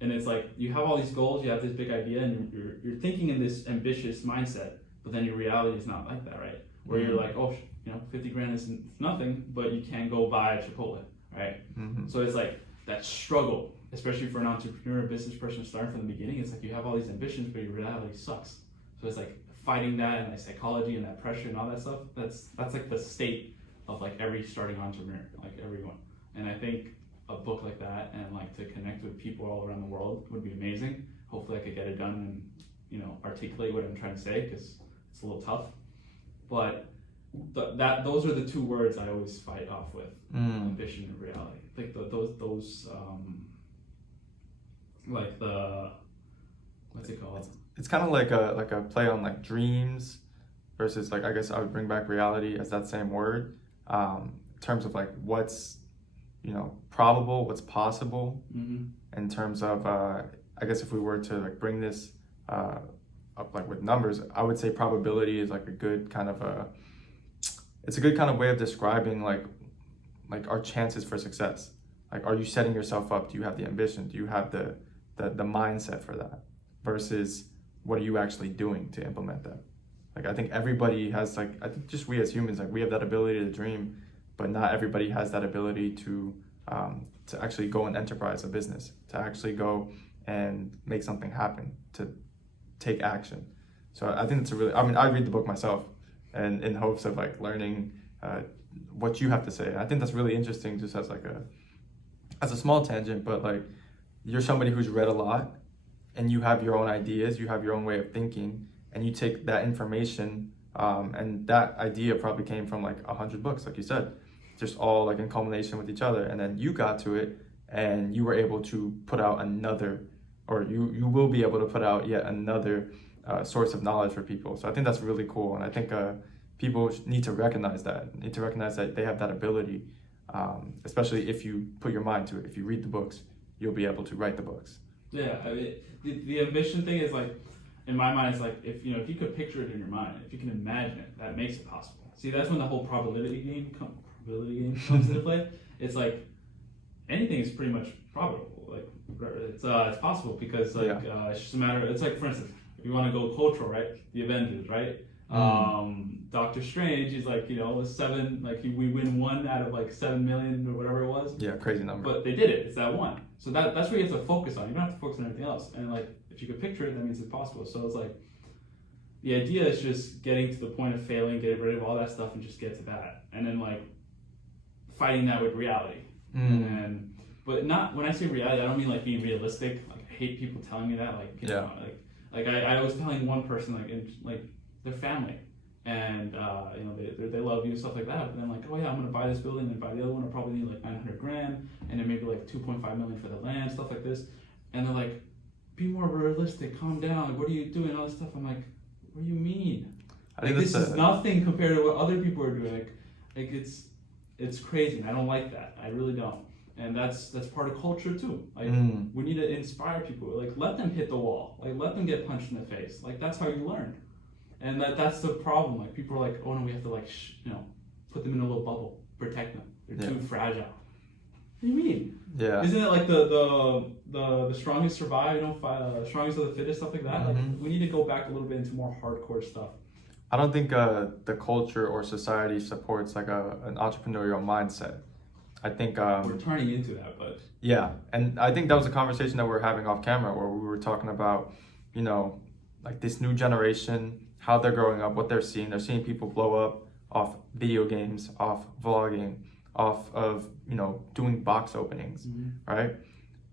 And it's like you have all these goals, you have this big idea, and you're thinking in this ambitious mindset, but then your reality is not like that, right? Where you're like, oh, you know, 50 grand is nothing, but you can't go buy a Chipotle, right? So it's like that struggle, especially for an entrepreneur, business person starting from the beginning. It's like you have all these ambitions, but your reality sucks. So it's like fighting that and like psychology and that pressure and all that stuff. That's like the state of like every starting entrepreneur, like everyone. And I think a book like that and like to connect with people all around the world would be amazing. Hopefully I could get it done and, you know, articulate what I'm trying to say, because it's a little tough. But those are the two words I always fight off with: ambition and reality. Like those like the, what's it called? It's kind of like a play on like dreams versus like, I guess I would bring back reality as that same word, in terms of like what's, you know, probable, what's possible, in terms of I guess if we were to like bring this up like with numbers, I would say probability is like a good kind of it's a good kind of way of describing like our chances for success. Like, are you setting yourself up? Do you have the ambition? Do you have the mindset for that? Versus what are you actually doing to implement that? Like, I think everybody has like, I think just we as humans, like we have that ability to dream, but not everybody has that ability to actually go and enterprise a business, to actually go and make something happen, to take action. So I think it's a really, I mean, I read the book myself and in hopes of like learning what you have to say. And I think that's really interesting, just as like as a small tangent, but like you're somebody who's read a lot and you have your own ideas, you have your own way of thinking, and you take that information and that idea probably came from like 100 books, like you said, just all like in culmination with each other. And then you got to it and you were able to put out another, or you will be able to put out yet another source of knowledge for people. So I think that's really cool. And I think people need to recognize that, they have that ability, especially if you put your mind to it. If you read the books, you'll be able to write the books. Yeah, I mean, the ambition thing is like, in my mind, it's like, if you could picture it in your mind, if you can imagine it, that makes it possible. See, that's when the whole probability game comes into play. It's like, anything is pretty much probable. Like, it's possible because like it's just a matter. It's like, for instance, if you want to go cultural, right? The Avengers, right? Doctor Strange, he's like, 7, like we win 1 out of like 7 million or whatever it was. Yeah, crazy number. But they did it. It's that one. So that's what you have to focus on. You don't have to focus on everything else. And like, if you could picture it, that means it's possible. So it's like, the idea is just getting to the point of failing, getting rid of all that stuff, and just get to that. And then like fighting that with reality. But not, when I say reality, I don't mean like being realistic. Like, I hate people telling me that. Like, like I was telling one person like their family, and they love you and stuff like that. But then like, oh yeah, I'm gonna buy this building and buy the other one. I'll probably need like 900 grand, and then maybe like 2.5 million for the land, stuff like this. And they're like, be more realistic, calm down. Like, what are you doing? All this stuff. I'm like, what do you mean? I think this is nothing compared to what other people are doing. Like it's crazy, and I don't like that. I really don't. And that's part of culture too. Like, we need to inspire people. Like, let them hit the wall. Like, let them get punched in the face. Like, that's how you learn. And that's the problem. Like, people are like, oh no, we have to like, put them in a little bubble, protect them. They're too fragile. What do you mean? Yeah. Isn't it like the strongest survive? Strongest of the fittest, stuff like that. Like, we need to go back a little bit into more hardcore stuff. I don't think the culture or society supports like an entrepreneurial mindset. I think We're turning into that, but yeah, and I think that was a conversation that we were having off camera where we were talking about, like this new generation, how they're growing up, what they're seeing. They're seeing people blow up off video games, off vlogging, off of, doing box openings, right?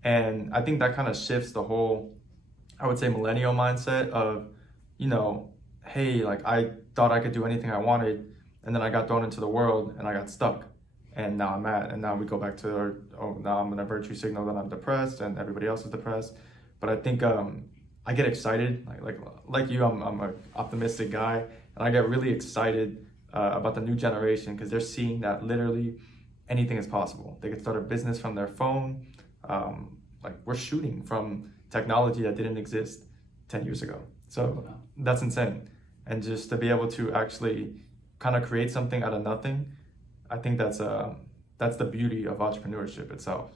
And I think that kind of shifts the whole, I would say, millennial mindset of, hey, like I thought I could do anything I wanted, and then I got thrown into the world and I got stuck. And now I'm at, and now we go back to now I'm gonna virtue signal that I'm depressed and everybody else is depressed. But I think I get excited, like you, I'm an optimistic guy, and I get really excited about the new generation because they're seeing that literally anything is possible. They can start a business from their phone. Like we're shooting from technology that didn't exist 10 years ago. So that's insane. And just to be able to actually kind of create something out of nothing, I think that's the beauty of entrepreneurship itself.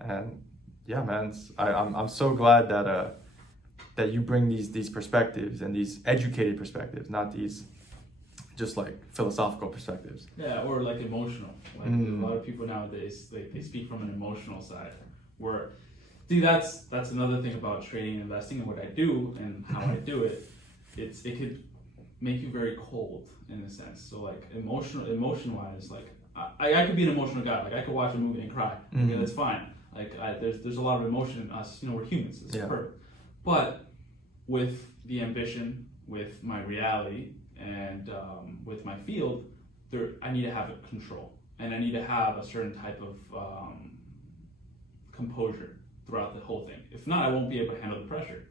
And yeah, man, I'm so glad that you bring these perspectives and these educated perspectives, not these just like philosophical perspectives. Yeah, or like emotional. Like a lot of people nowadays, they speak from an emotional side. Where, see, that's another thing about trading and investing and what I do and how I do it. It could make you very cold in a sense. So like emotion wise, like I could be an emotional guy. Like I could watch a movie and cry. Okay, that's fine. Like there's a lot of emotion in us. We're humans. It's perfect. But with the ambition, with my reality, and with my field, I need to have a control, and I need to have a certain type of composure throughout the whole thing. If not, I won't be able to handle the pressure.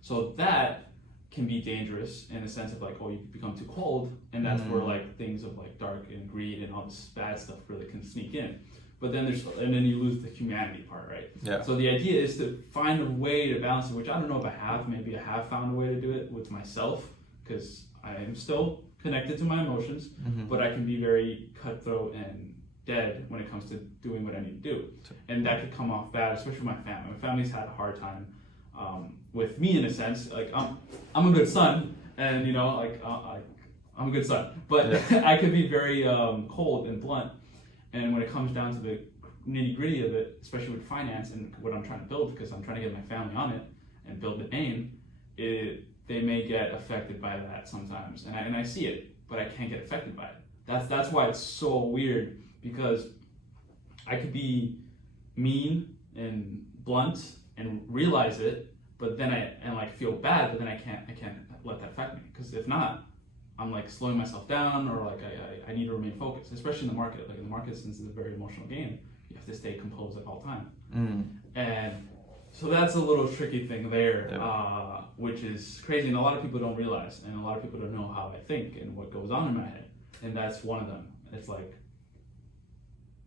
So that can be dangerous in the sense of like, you become too cold, and that's where like things of like dark and greed and all this bad stuff really can sneak in. But then then you lose the humanity part, right? Yeah. So the idea is to find a way to balance it, which I don't know if I have. Maybe I have found a way to do it with myself, because I am still connected to my emotions, but I can be very cutthroat and dead when it comes to doing what I need to do. And that could come off bad, especially with my family. My family's had a hard time with me in a sense. Like I'm a good son, and I'm a good son, but I could be very cold and blunt. And when it comes down to the nitty gritty of it, especially with finance and what I'm trying to build, because I'm trying to get my family on it and build the name, they may get affected by that sometimes, and I see it, but I can't get affected by it. That's why it's so weird, because I could be mean and blunt and realize it, but then I feel bad, but then I can't let that affect me, because if not, I'm like slowing myself down, or like I need to remain focused, especially in the market. Like in the market, since it's a very emotional game, you have to stay composed at all time. And so that's a little tricky thing there, which is crazy, and a lot of people don't realize, and a lot of people don't know how I think and what goes on in my head, and that's one of them. It's like,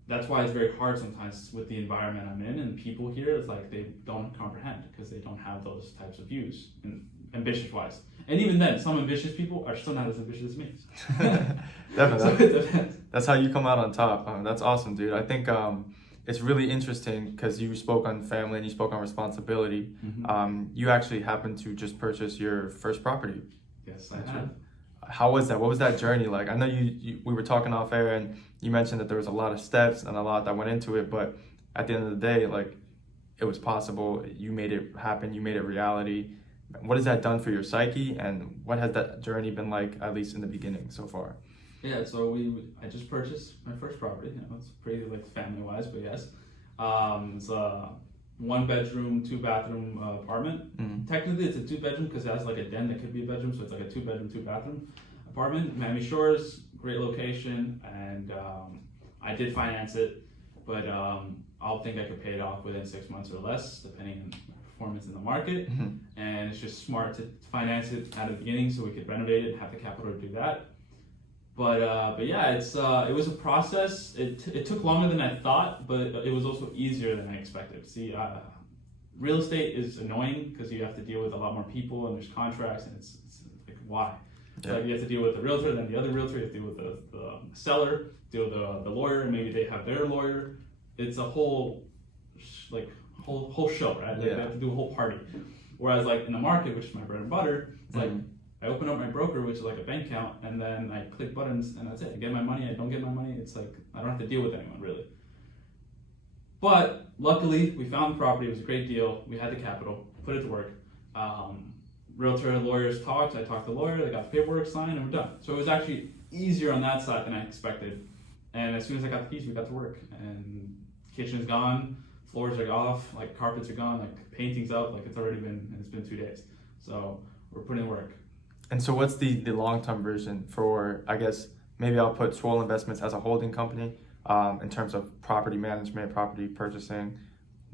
that's why it's very hard sometimes with the environment I'm in and people here. It's like they don't comprehend, because they don't have those types of views, and ambitious wise. And even then, some ambitious people are still not as ambitious as me. Definitely. So it depends. That's how you come out on top. That's awesome, dude. I think it's really interesting because you spoke on family and you spoke on responsibility. You actually happened to just purchase your first property. Yes, I have. How was that? What was that journey like? I know we were talking off air and you mentioned that there was a lot of steps and a lot that went into it, but at the end of the day, like, it was possible. You made it happen. You made it reality. What has that done for your psyche, and what has that journey been like, at least in the beginning so far? Yeah, so I just purchased my first property. It's pretty like family wise, but yes, it's a 1-bedroom, 2-bathroom apartment. Technically, it's a 2-bedroom because it has like a den that could be a bedroom, so it's like a 2-bedroom, 2-bathroom apartment. Miami Shores, great location, and I did finance it, but I'll think I could pay it off within 6 months or less, depending on performance in the market. And it's just smart to finance it at the beginning so we could renovate it and have the capital to do that. But yeah, it was a process. It took longer than I thought, but it was also easier than I expected. See, real estate is annoying because you have to deal with a lot more people, and there's contracts, and it's like, why? Yeah. Like you have to deal with the realtor, then the other realtor, you have to deal with the seller, deal with the lawyer, and maybe they have their lawyer. It's a whole show, right? Like, they have to do a whole party. Whereas like in the market, which is my bread and butter, it's like I open up my broker, which is like a bank account, and then I click buttons, and that's it. I get my money, I don't get my money. It's like, I don't have to deal with anyone, really. But luckily, we found the property. It was a great deal. We had the capital, put it to work. Realtor and lawyers talked. I talked to the lawyer. They got the paperwork signed, and we're done. So it was actually easier on that side than I expected. And as soon as I got the keys, we got to work. And kitchen's gone, floors are off, like carpets are gone, like painting's up, like it's been 2 days. So we're putting in work. And so what's the long-term vision for, I guess, maybe I'll put Swole Investments as a holding company in terms of property management, property purchasing.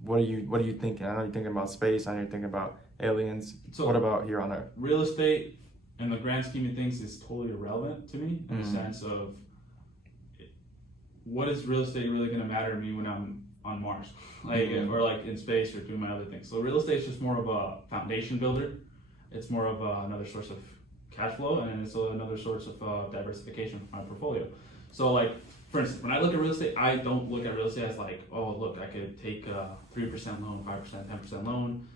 What are you thinking? I know you're thinking about space, I know you're thinking about aliens. So what about here on Earth? Real estate, in the grand scheme of things, is totally irrelevant to me in the sense of what is real estate really going to matter to me when I'm on Mars, or like in space or doing my other things. So real estate is just more of a foundation builder. It's more of another source of cash flow, and it's another source of diversification for my portfolio. So like, for instance, when I look at real estate, I don't look at real estate as like, oh look, I could take a 3% loan, 5%, 10% loan,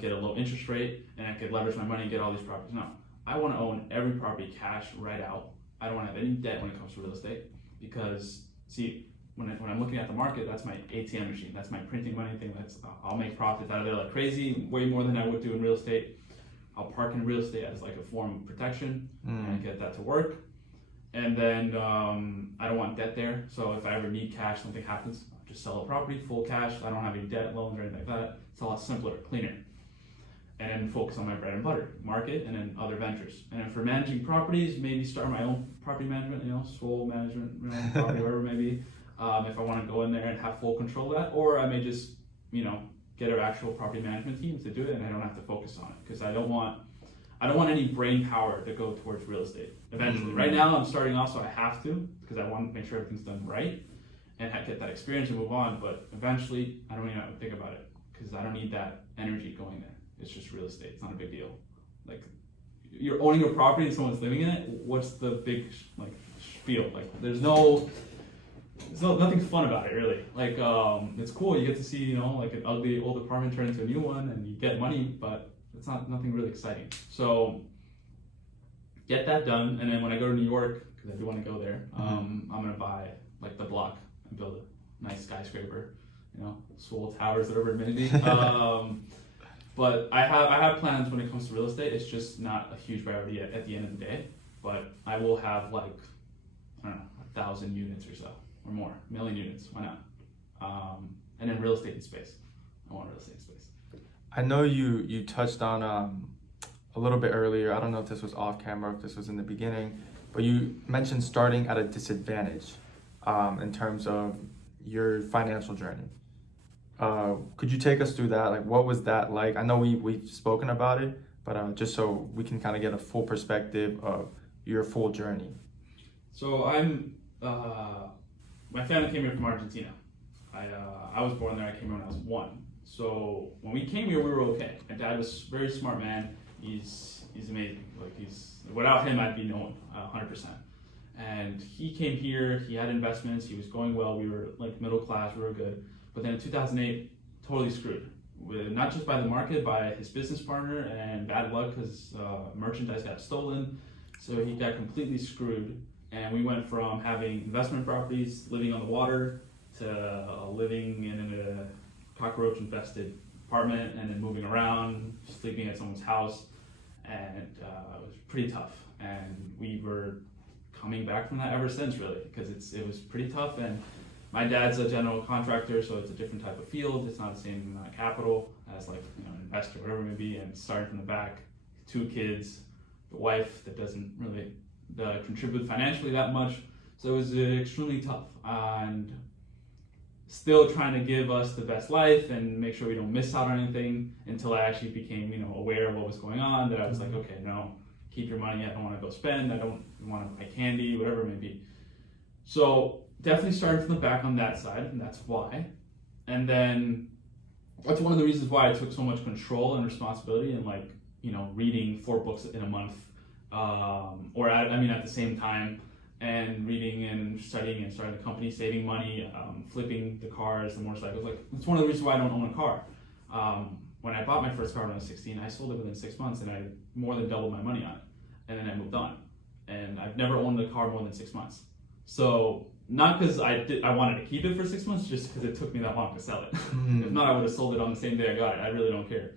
get a low interest rate, and I could leverage my money and get all these properties. No, I want to own every property cash right out. I don't want to have any debt when it comes to real estate, because see, when I'm looking at the market, that's my ATM machine. That's my printing money thing. I'll make profits out of there like crazy, way more than I would do in real estate. I'll park in real estate as like a form of protection and get that to work. And then I don't want debt there. So if I ever need cash, something happens, I'll just sell a property, full cash. I don't have any debt, loans, or anything like that. It's a lot simpler, cleaner. And then focus on my bread and butter, market, and then other ventures. And then for managing properties, maybe start my own property management, Swole management, property, whatever it may be. If I want to go in there and have full control of that, or I may just, get an actual property management team to do it, and I don't have to focus on it, because I don't want any brain power to go towards real estate eventually. Right now I'm starting off, so I have to, because I want to make sure everything's done right and get that experience and move on. But eventually I don't even have to think about it, because I don't need that energy going there. It's just real estate. It's not a big deal. Like, you're owning a property and someone's living in it. What's the big spiel? Like, there's nothing fun about it, really. Like, it's cool. You get to see, like an ugly old apartment turn into a new one, and you get money, but it's nothing really exciting. So get that done, and then when I go to New York, because I do want to go there, I'm gonna buy like the block and build a nice skyscraper, Swole Towers, whatever it may be. But I have plans when it comes to real estate. It's just not a huge priority at the end of the day. But I will have like, I don't know, 1,000 units or so, or more, 1 million units. Why not? And then real estate in space. I want real estate in space. I know you touched on a little bit earlier. I don't know if this was off camera, if this was in the beginning, but you mentioned starting at a disadvantage in terms of your financial journey. Could you take us through that? Like, what was that like? I know we've spoken about it, but just so we can kind of get a full perspective of your full journey. So my family came here from Argentina. I was born there. I came here when I was 1. So when we came here, we were okay. My dad was a very smart man. He's amazing. Like, without him, I'd be no one, 100%. And he came here. He had investments. He was going well. We were like middle class. We were good. But then in 2008, totally screwed. Not just by the market, by his business partner, and bad luck because merchandise got stolen. So he got completely screwed. And we went from having investment properties, living on the water, to living in a cockroach-infested apartment, and then moving around, sleeping at someone's house. And it was pretty tough. And we were coming back from that ever since, really, because it was pretty tough. And my dad's a general contractor, so it's a different type of field. It's not the same amount of capital as like an investor, whatever it may be. And starting from the back, 2 kids, the wife that doesn't really contribute financially that much. So it was extremely tough, and still trying to give us the best life and make sure we don't miss out on anything, until I actually became aware of what was going on. That I was like, okay, no, keep your money. I don't want to go spend. I don't want to buy candy, whatever it may be. So definitely started from the back on that side, and that's why. And then that's one of the reasons why I took so much control and responsibility, and reading 4 books in a month, at the same time, and reading and studying and starting the company, saving money, flipping the cars, the motorcycles. Like, it's one of the reasons why I don't own a car. When I bought my first car when I was 16, I sold it within 6 months, and I more than doubled my money on it. and then I moved on. And I've never owned a car more than 6 months. So not because I wanted to keep it for 6 months, just because it took me that long to sell it. If not, I would have sold it on the same day I got it. I really don't care.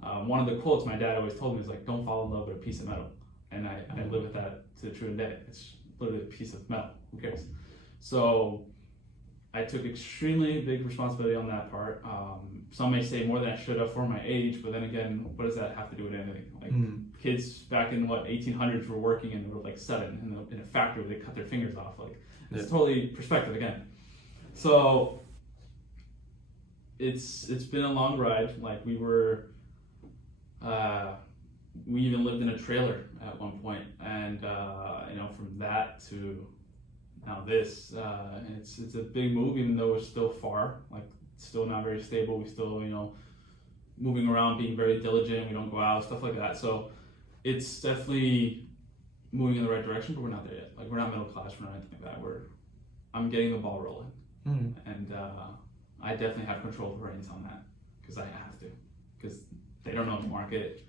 One of the quotes my dad always told me is like, don't fall in love with a piece of metal. And I live with that to the true day. It's literally a piece of metal. Who cares? So I took extremely big responsibility on that part. Some may say more than I should have for my age, but then again, what does that have to do with anything? Like kids back in 1800s were working and they were like 7 in a factory where they cut their fingers off. Like it's totally perspective again. So it's been a long ride. Like we even lived in a trailer at one point, and from that to now this, it's a big move, even though we're still far, like still not very stable. We still, moving around, being very diligent. We don't go out, stuff like that. So it's definitely moving in the right direction, but we're not there yet. Like we're not middle class, we're not anything like that. I'm getting the ball rolling, and I definitely have control of the reins on that because I have to, because they don't know the market,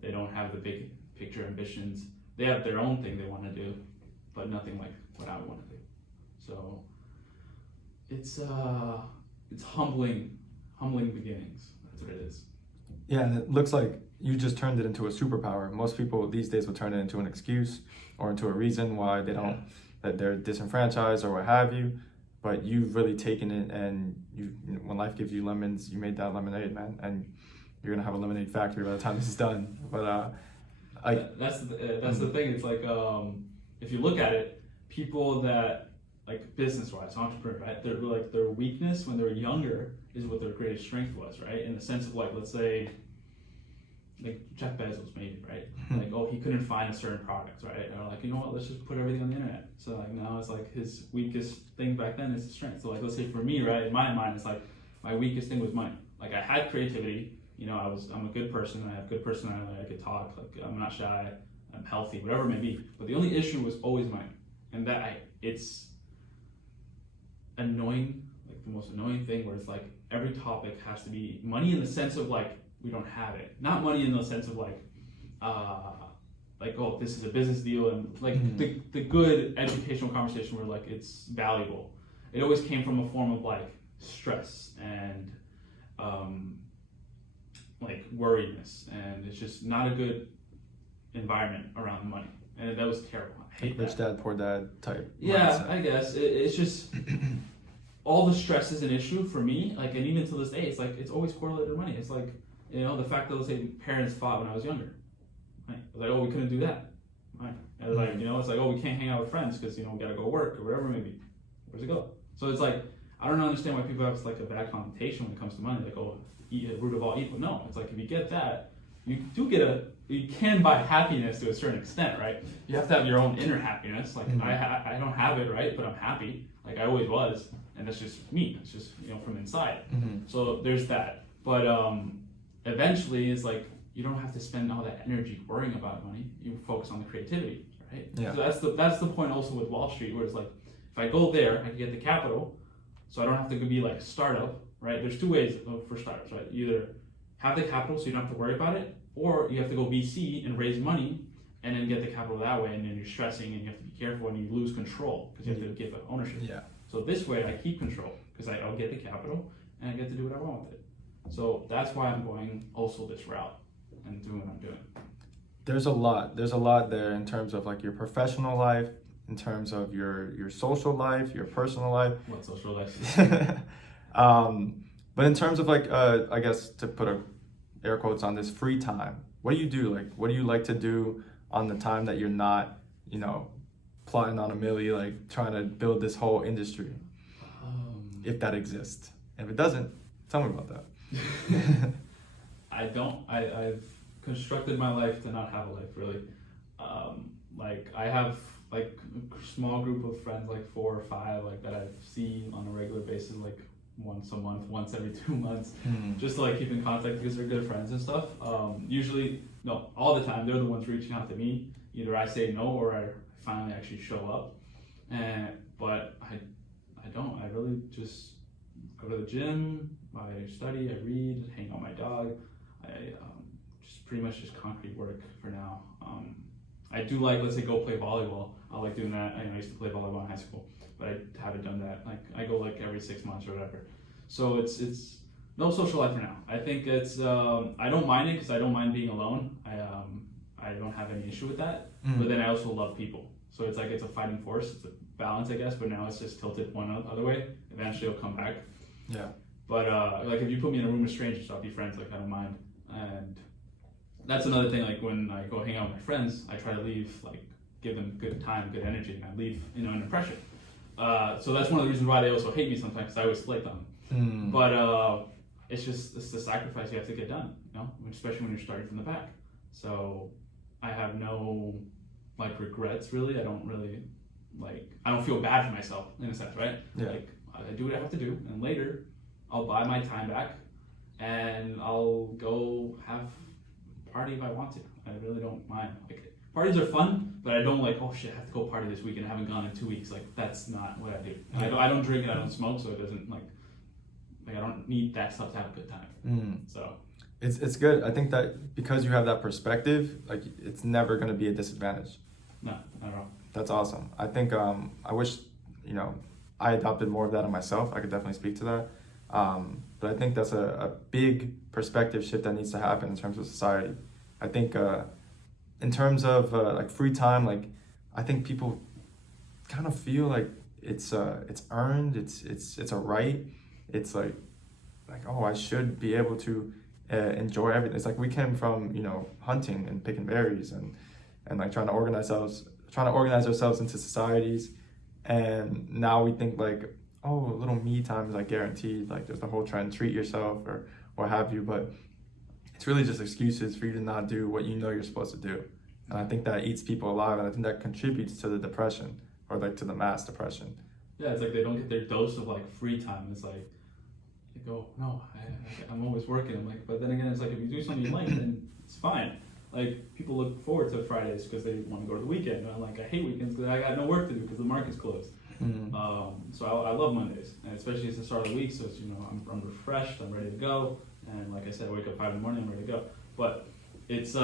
they don't have the big picture ambitions. They have their own thing they want to do, but nothing like what I want to do. So it's humbling beginnings. That's what it is. Yeah, and it looks like you just turned it into a superpower. Most people these days will turn it into an excuse or into a reason why they don't, that they're disenfranchised or what have you. But you've really taken it, and when life gives you lemons, you made that lemonade, man. And you're gonna have a lemonade factory by the time this is done. But that's the thing. It's like if you look at it, people that like business-wise, entrepreneur, right? Their weakness when they're younger is what their greatest strength was, right? In the sense of like, let's say, like Jeff Bezos maybe, right? Like, oh, he couldn't find a certain product, right? Or like, you know what? Let's just put everything on the internet. So like now it's like his weakest thing back then is his strength. So like, let's say for me, right? In my mind, it's like my weakest thing was money. Like I had creativity. I'm a good person. I have good personality. I could talk. Like I'm not shy. I'm healthy. Whatever it may be. But the only issue was always money, and it's annoying. Like the most annoying thing where it's like every topic has to be money in the sense of like we don't have it. Not money in the sense of like oh, this is a business deal, and like the good educational conversation where like it's valuable. It always came from a form of like stress and like worriedness, and it's just not a good environment around money, and that was terrible. I hate rich that. dad, poor dad type. Yeah, mindset. I guess it's just all the stress is an issue for me. Like, and even to this day, it's like it's always correlated to money. It's like the fact that let's say parents fought when I was younger. Right? It's like, oh, we couldn't do that. Right? And it's like it's like, oh, we can't hang out with friends because we gotta go work or whatever it may be. Where's it go? So it's like I don't understand why people have like a bad connotation when it comes to money. Like, oh, root of all evil. No, it's like if you get that, you can buy happiness to a certain extent, right? You have to have your own inner happiness. Like I don't have it, right? But I'm happy. Like I always was, and that's just me. It's just from inside. So there's that. But eventually, it's like you don't have to spend all that energy worrying about money. You focus on the creativity, right? Yeah. So that's the point also with Wall Street, where it's like if I go there, I can get the capital, so I don't have to be like a startup. Right? There's two ways for startups, right? You either have the capital so you don't have to worry about it, or you have to go VC and raise money and then get the capital that way, and then you're stressing and you have to be careful and you lose control because you have to give up ownership. Yeah. So this way I keep control because I'll get the capital and I get to do what I want with it. So that's why I'm going also this route and doing what I'm doing. There's a lot there in terms of like your professional life, in terms of your social life, your personal life. What social life? But in terms of like, I guess to put air quotes on this, free time, what do you do? Like, what do you like to do on the time that you're not, plotting on a milli, like trying to build this whole industry? If that exists. And if it doesn't, tell me about that. I've constructed my life to not have a life, really. Like I have like a small group of friends, like 4 or 5, like that I see on a regular basis, like once a month, once every 2 months, just to like keep in contact because they're good friends and stuff. Usually, no, all the time, they're the ones reaching out to me. Either I say no or I finally actually show up. But I don't. I really just go to the gym, I study, I read, hang out with my dog. I just pretty much just concrete work for now. I do like, let's say, go play volleyball. I like doing that. I used to play volleyball in high school, but I haven't done that. Like I go like every 6 months or whatever. So it's no social life for now. I think it's I don't mind it because I don't mind being alone. I don't have any issue with that. But then I also love people. So it's like it's a fighting force. It's a balance, I guess. But now it's just tilted one other way. Eventually, it'll come back. Yeah. But like if you put me in a room with strangers, I'll be friends. Like I don't mind. And that's another thing. Like when I go hang out with my friends, I try to leave like give them good time, good energy, and I leave an impression. So that's one of the reasons why they also hate me sometimes, because I always flake on them. But it's the sacrifice you have to get done, especially when you're starting from the back. So I have no like regrets really. I don't really I don't feel bad for myself in a sense, right? Yeah. Like I do what I have to do, and later I'll buy my time back, and I'll go have a party if I want to. I really don't mind. Like parties are fun, but I don't oh shit, I have to go party this weekend. I haven't gone in 2 weeks. Like that's not what I do. I don't drink and I don't smoke, so it doesn't like I don't need that stuff to have a good time. So it's good. I think that because you have that perspective, like it's never going to be a disadvantage. No, not at all. That's awesome. I think I wish I adopted more of that on myself. I could definitely speak to that. But I think that's a big perspective shift that needs to happen in terms of society. I think in terms of like free time, like I think people kind of feel like it's earned. It's a right. It's like oh, I should be able to enjoy everything. It's like we came from hunting and picking berries and like trying to organize ourselves into societies, and now we think like oh, a little me time is like guaranteed. Like there's the whole trend, treat yourself or what have you, but it's really just excuses for you to not do what you're supposed to do. And I think that eats people alive, and I think that contributes to the depression, or like to the mass depression. Yeah, it's like they don't get their dose of like free time. It's like they go, no, I'm always working. I'm like, but then again, it's like if you do something you like, then it's fine. Like people look forward to Fridays because they want to go to the weekend. And I'm like, I hate weekends because I got no work to do because the market's closed. So I love Mondays, and especially it's the start of the week. So it's, I'm refreshed, I'm ready to go. And like I said, I wake up 5 in the morning, I'm ready to go. But it's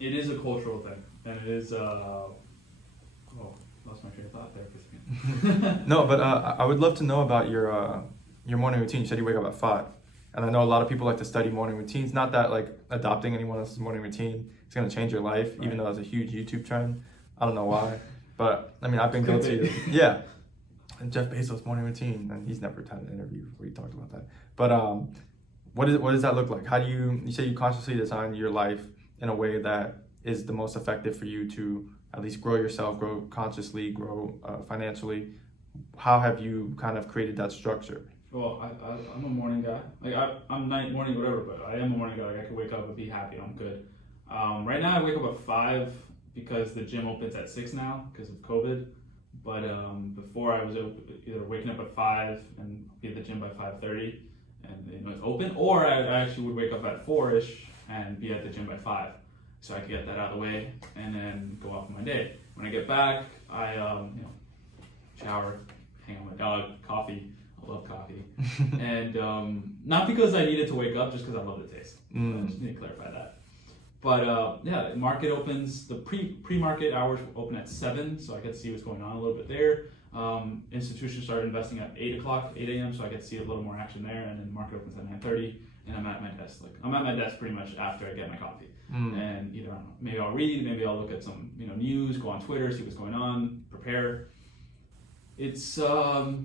it is a cultural thing, and it is lost my train of thought there for a second. No, but I would love to know about your morning routine. You said you wake up at 5, and I know a lot of people like to study morning routines. Not that like adopting anyone else's morning routine is going to change your life, right. Even though it's a huge YouTube trend. I don't know why, but I mean I've been guilty. Yeah, and Jeff Bezos' morning routine, and he's never had an interview where he talked about that. But what does that look like? How do you say you consciously design your life in a way that is the most effective for you to at least grow yourself, grow consciously, grow financially? How have you kind of created that structure? Well, I'm a morning guy. Like I'm night, morning, whatever, but I am a morning guy. Like I can wake up and be happy. I'm good. Right now I wake up at 5 because the gym opens at 6 now because of COVID. But before I was either waking up at 5 and be at the gym by 5:30 and it's open, or I actually would wake up at 4ish and be at the gym by 5. So I could get that out of the way and then go off my day. When I get back, I shower, hang out with my dog, coffee. I love coffee. And not because I needed to wake up, just because I love the taste. I just need to clarify that. But yeah, the market opens, the pre-market hours open at 7, so I get to see what's going on a little bit there. Institutions start investing at 8 a.m., so I get to see a little more action there, and then the market opens at 9:30, and I'm at my desk. I'm at my desk pretty much after I get my coffee. And either, I don't know, maybe I'll read, maybe I'll look at some news, go on Twitter, see what's going on, prepare. It's, I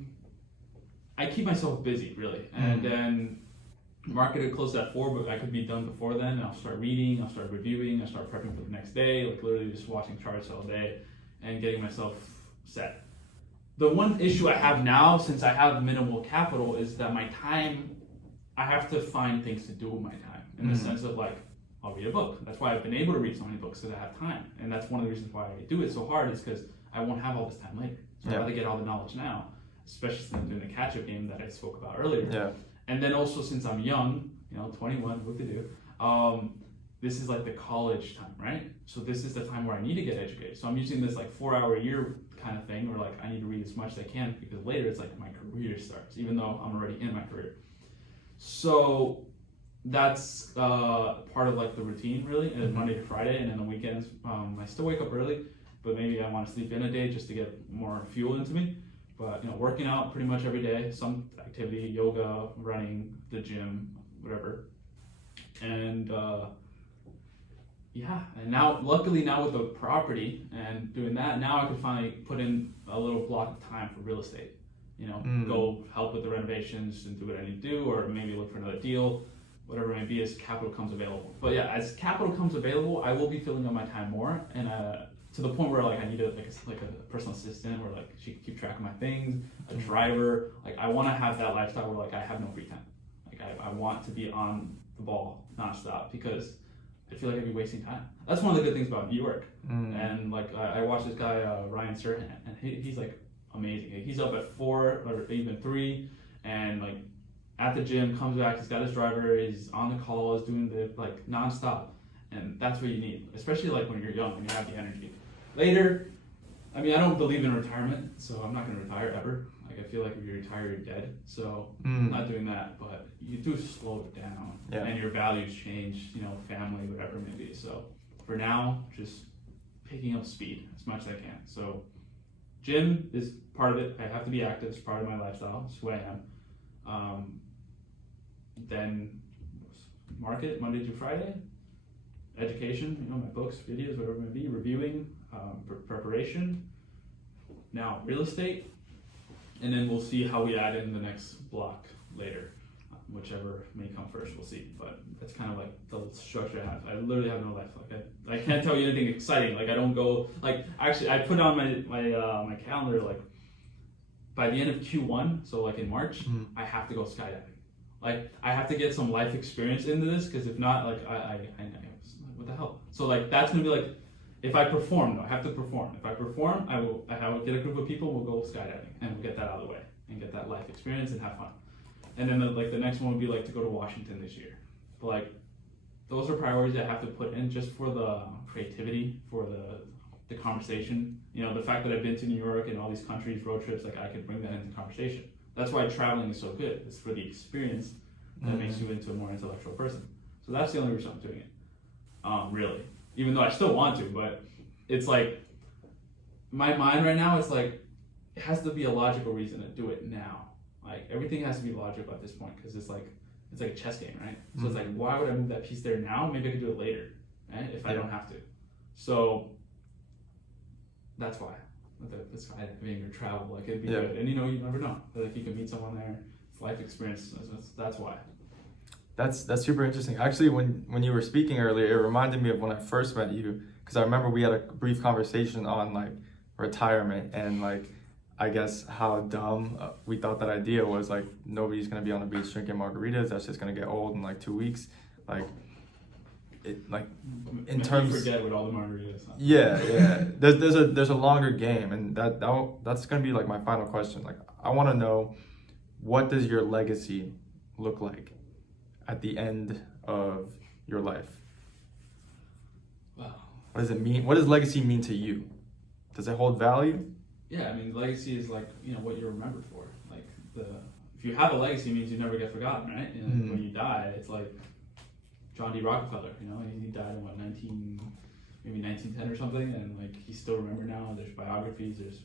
keep myself busy, really. And then market had closed at 4, but I could be done before then, and I'll start reading, I'll start reviewing, I'll start prepping for the next day, like literally just watching charts all day and getting myself set. The one issue I have now, since I have minimal capital, is that my time, I have to find things to do with my time, in the sense of like, I'll read a book. That's why I've been able to read so many books, because I have time. And that's one of the reasons why I do it so hard, is because I won't have all this time later. So I'd rather get all the knowledge now, especially since I'm doing the catch-up game that I spoke about earlier. Yeah. And then also since I'm young, 21, what to do, this is like the college time, right? So this is the time where I need to get educated. So I'm using this like 4-hour a year kind of thing, where like I need to read as much as I can, because later it's like my career starts, even though I'm already in my career. So that's part of like the routine really, and Monday to Friday, and then the weekends I still wake up early, but maybe I want to sleep in a day just to get more fuel into me. But working out pretty much every day, some activity, yoga, running, the gym, whatever. And and now luckily now with the property and doing that, now I can finally put in a little block of time for real estate. Go help with the renovations and do what I need to do, or maybe look for another deal, whatever it may be, as capital comes available. But yeah, as capital comes available, I will be filling up my time more, and to the point where like I need a personal assistant, where like she can keep track of my things, a driver. Like I want to have that lifestyle where like I have no free time. Like I want to be on the ball nonstop, because I feel like I'd be wasting time. That's one of the good things about New York. And like I watched this guy Ryan Serhant, and he's like amazing. He's up at 4 or even 3, and like at the gym, comes back, he's got his driver, he's on the calls, doing the like nonstop. And that's what you need, especially like when you're young and you have the energy. Later, I mean, I don't believe in retirement, so I'm not going to retire ever. Like I feel like if you retire, you're dead. So I'm not doing that, but you do slow it down, and your values change, family, whatever it may be. So for now, just picking up speed as much as I can. So gym is part of it. I have to be active. It's part of my lifestyle. It's who I am. Then market, Monday through Friday. Education, my books, videos, whatever it may be, reviewing, preparation. Now real estate, and then we'll see how we add in the next block later, whichever may come first. We'll see. But that's kind of like the structure I have. I literally have no life. Like I can't tell you anything exciting. Like I don't go. Like actually, I put on my calendar like by the end of Q1, so like in March, I have to go skydiving. Like I have to get some life experience into this, because if not, like I what the hell? So like that's gonna be like, if I perform, I have to perform. If I perform, I will get a group of people, we'll go skydiving, and we'll get that out of the way and get that life experience and have fun. And then the next one would be like to go to Washington this year. But like those are priorities I have to put in just for the creativity, for the conversation. The fact that I've been to New York and all these countries, road trips, like I could bring that into conversation. That's why traveling is so good. It's for the experience that makes you into a more intellectual person. So that's the only reason I'm doing it. Really, even though I still want to, but it's like my mind right now is like, it has to be a logical reason to do it now. Like everything has to be logical at this point, because it's like a chess game, right? So it's like, why would I move that piece there now? Maybe I could do it later, right? If I don't have to. So that's why. The skydiving or travel, like it'd be good. And you never know. Like you can meet someone there. It's life experience. That's why. That's super interesting. Actually, when you were speaking earlier, it reminded me of when I first met you, because I remember we had a brief conversation on like retirement, and like I guess how dumb we thought that idea was. Like nobody's gonna be on the beach drinking margaritas. That's just gonna get old in like 2 weeks. Like it, like in terms. Forget with all the margaritas. Huh? Yeah. There's a longer game, and that's gonna be like my final question. Like I want to know, what does your legacy look like at the end of your life? Wow. What does it mean? What does legacy mean to you? Does it hold value? Yeah, I mean, legacy is like, what you're remembered for. Like if you have a legacy, it means you never get forgotten, right? And when you die, it's like John D. Rockefeller, he died in 1910 or something, and like he's still remembered now. There's biographies, there's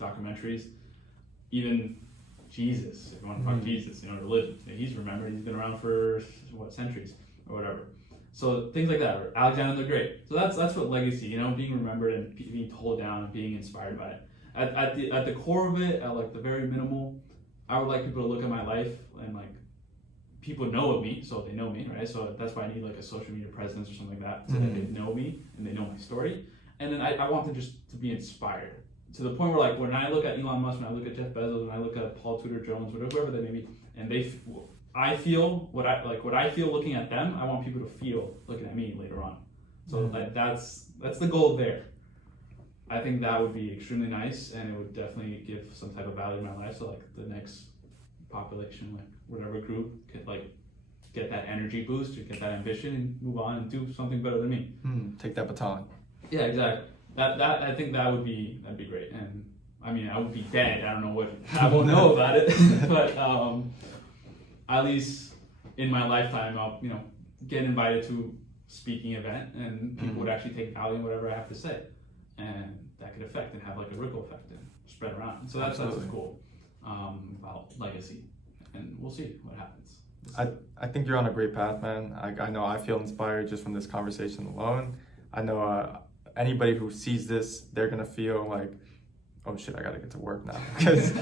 documentaries, even Jesus, if you want to talk Jesus, religion. He's remembered. He's been around for centuries or whatever. So things like that, or Alexander the Great. So that's what legacy, being remembered and being told down and being inspired by it. At the core of it, at like the very minimal, I would like people to look at my life and like people know of me, so they know me, right? So that's why I need like a social media presence or something like that, so that they know me and they know my story. And then I want them just to be inspired, to the point where like when I look at Elon Musk, when I look at Jeff Bezos, when I look at Paul Tudor Jones, whoever they may be, and I feel what I feel looking at them, I want people to feel looking at me later on. So like that's the goal there. I think that would be extremely nice, and it would definitely give some type of value in my life. So like the next population, like whatever group, could like get that energy boost or get that ambition and move on and do something better than me. Take that baton. Yeah, exactly. That I think that'd be great. And I mean, I would be dead. I don't know what I won't know about it, but at least in my lifetime I'll get invited to speaking event and people would actually take value in whatever I have to say, and that could affect and have like a ripple effect and spread around. And so that's what's cool about legacy, and we'll see what happens. I think you're on a great path, man. I know I feel inspired just from this conversation alone. I know anybody who sees this, they're gonna feel like, oh shit, I gotta get to work now, because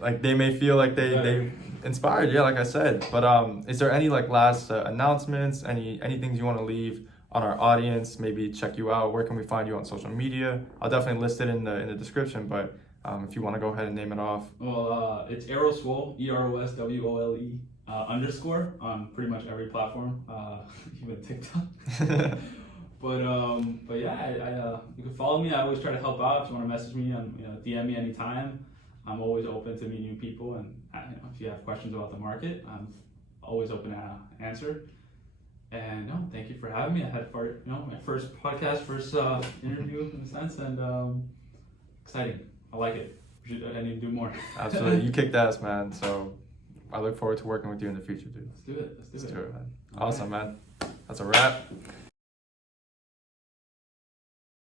like they may feel like they inspired, yeah, like I said. But is there any like last announcements, any things you want to leave on our audience? Maybe check you out. Where can we find you on social media? I'll definitely list it in the description, but if you want to go ahead and name it off. Well, it's Eros Swole, EROSWOLE _ on pretty much every platform, even TikTok. But yeah, you can follow me. I always try to help out. If you want to message me, DM me anytime. I'm always open to meet new people, and if you have questions about the market, I'm always open to answer. And no, thank you for having me. I had my first podcast, first interview in a sense, and exciting. I like it. I need to do more. Absolutely, you kicked ass, man. So I look forward to working with you in the future, dude. Let's do it, man. Awesome, man. That's a wrap.